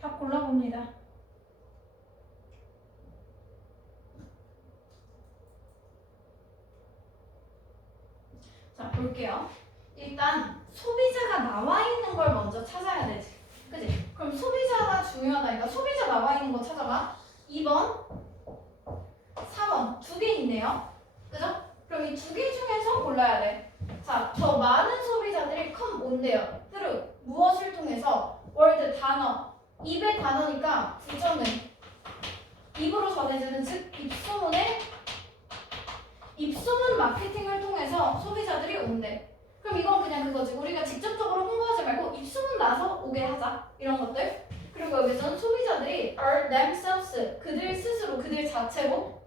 다 골라봅니다. 자, 볼게요. 일단 소비자가 나와 있는 걸 먼저 찾아야 되지. 그지? 그럼 소비자가 중요하다니까 소비자 나와 있는 거 찾아봐. 2번, 4번 두 개 있네요. 그죠? 그럼 이 두 개 중에서 골라야 돼. 자, 저 많은 소비자들이 온대요. through 무엇을 통해서? word 단어. 입의 단어니까 부정은 입으로 전해지는 즉 입소문 마케팅을 통해서 소비자들이 온대. 그럼 이건 그냥 그거지. 우리가 직접적으로 홍보하지 말고 입소문 나서 오게 하자. 이런 것들. 그리고 여기서는 소비자들이 are themselves 그들 스스로 그들 자체로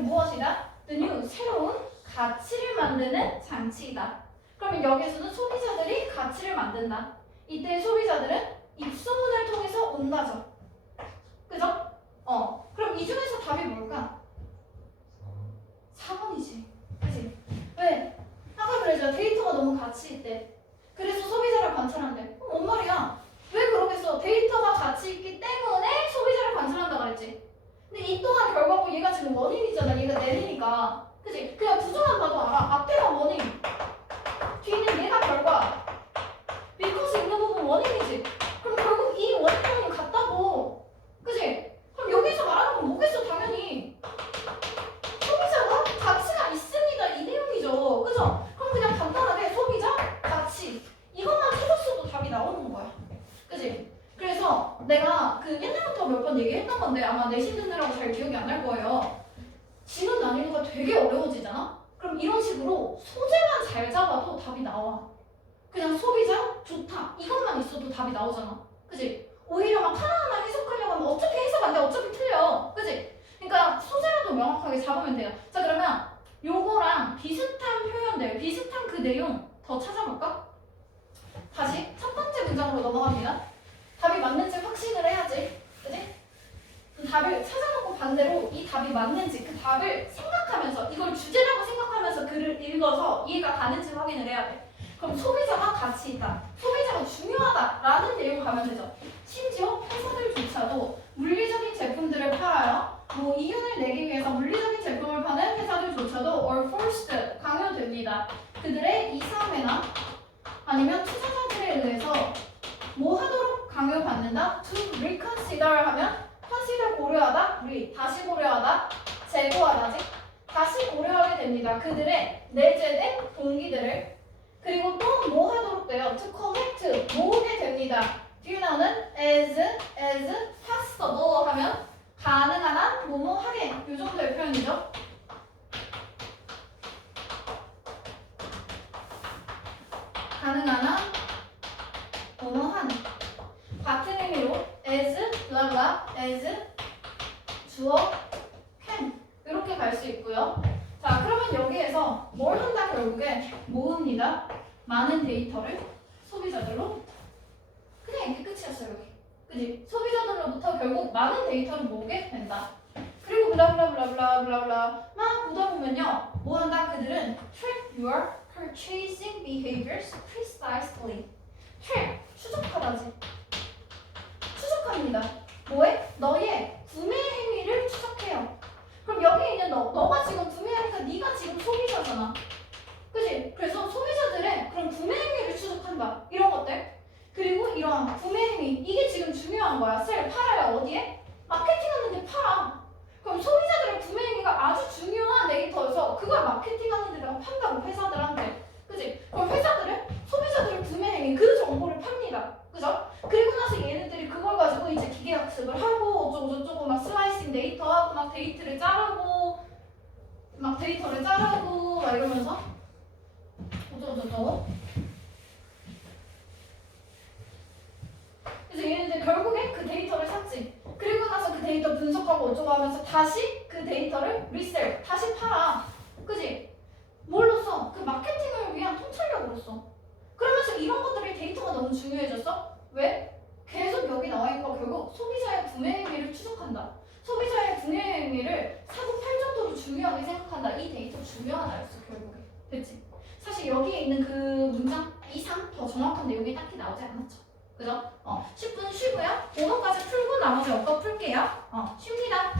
무엇이다? the new 새로운 가치를 만드는 장치이다. 그러면 여기서는 소비자들이 가치를 만든다. 이때 소비자들은 입소문을 통해서 온다죠. 그죠? 그럼 이 중에서 답이 뭘까? 4번이지. 그치? 왜? 아까 그랬잖아. 데이터가 너무 가치 있대. 그래서 소비자를 관찰한대. 뭔 말이야? 왜 그러겠어? 데이터가 가치 있기 때문에 소비자를 관찰한다 그랬지. 근데 이 또한 결과고 얘가 지금 원인이잖아. 얘가 내리니까. 그치? 그냥 구조만 봐도 알아. 앞에가 원인. 뒤는 얘가 결과. because 있는 부분 원인이지. 그럼 결국 이 원인은 같다고. 그치? 그럼 여기서 말하는 건 뭐겠어? 당연히 소비자가 가치가 있습니다. 이 내용이죠. 그죠? 그럼 그냥 간단하게 소비자 가치 이것만 찾았어도 답이 나오는 거야. 그치? 그래서 내가 그 옛날부터 몇 번 얘기했던 건데 아마 내신 듣느라고 잘 기억이 안 날 거예요. 지문 나뉘는 거 되게 어려워지잖아? 그럼 이런 식으로 소재만 잘 잡아도 답이 나와. 그냥 소비자 좋다 이것만 있어도 답이 나오잖아. 그치? 오히려 막 하나하나 해석하려고 하면 어차피 해석 안 돼. 어차피 틀려. 그치? 그러니까 소재라도 명확하게 잡으면 돼요. 자, 그러면 요거랑 비슷한 표현들, 비슷한 그 내용 더 찾아볼까? 다시 첫 번째 문장으로 넘어갑니다. 이 답이 맞는지 그 답을 생각하면서 이걸 주제라고 생각하면서 글을 읽어서 이해가 가는지 확인을 해야 돼. 그럼 소비자가 가치 있다. 소비자가 중요하다라는 내용을 가면 되죠. 심지어 회사들조차도 물리적인 제품들을 팔아요. 뭐 이윤을 내기 위해서 물리적인 제품을 파는 회사들조차도 or forced 강요됩니다. 그들의 이사회나 아니면 투자자들에 의해서 뭐 하도록 강요받는다? to reconsider 하면 consider 고려하다, 다시 고려하다, 재고하다지 다시 고려하게 됩니다. 그들의 내재된 동기들을 그리고 또 뭐 하도록 돼요? to collect 모으게 됩니다. 뒤에나오는 as possible 하면 가능한 한 뭐뭐 하게 이 정도의 표현이죠. 가능한 한 뭐뭐 한 같은 의미로 as blah blah as 주어 can 이렇게 갈 수 있고요. 자 그러면 여기에서 뭘 한다 결국에 모읍니다. 많은 데이터를 소비자들로 그냥 이게 끝이었어요 여기. 그지? 소비자들로부터 결국 많은 데이터를 모으게 된다. 그리고 블라블라블라블라블라 막 보다 보면요 뭐 한다 그들은 track your purchasing behaviors precisely. track 추적하다지. 추적합니다. 뭐해? 너의 구매 행위를 추적해요. 그럼 여기 있는 너가 지금 구매하니까 네가 지금 소비자잖아. 그치? 그래서 소비자들의 그런 구매 행위를 추적한다. 이런 것들. 그리고 이런 구매 행위. 이게 지금 중요한 거야. 팔아요. 어디에? 마케팅하는 데 팔아. 그럼 소비자들의 구매 행위가 아주 중요한 데이터여서 그걸 마케팅하는 데다가 판다고 회사들한테. 그치? 그럼 회사들은 소비자들의 구매 행위 그 정보를 팝니다. 그죠? 그리고 나서 얘네들이 그걸 가지고 이제 기계학습을 하고 어쩌고저쩌고 막 슬라이싱 데이터하고 막 데이터를 자르고 막 이러면서 어쩌고저쩌고 그래서 얘네들 결국에 그 데이터를 샀지. 그리고 나서 그 데이터 분석하고 어쩌고 하면서 다시 그 데이터를 리셀 다시 팔아. 그지? 뭘로 써? 그 마케팅을 위한 통찰력으로 써. 그러면서 이런 것들이 데이터가 너무 중요해졌어? 왜? 계속 여기 나와 있는 거 결국 소비자의 구매 행위를 추적한다. 소비자의 구매 행위를 사고 팔 정도로 중요하게 생각한다. 이 데이터 중요하다였어 결국에. 됐지? 사실 여기에 있는 그 문장 이상 더 정확한 내용이 딱히 나오지 않았죠. 그죠? 10분 쉬고요. 오늘까지 풀고 나머지 엇거 풀게요. 쉽니다.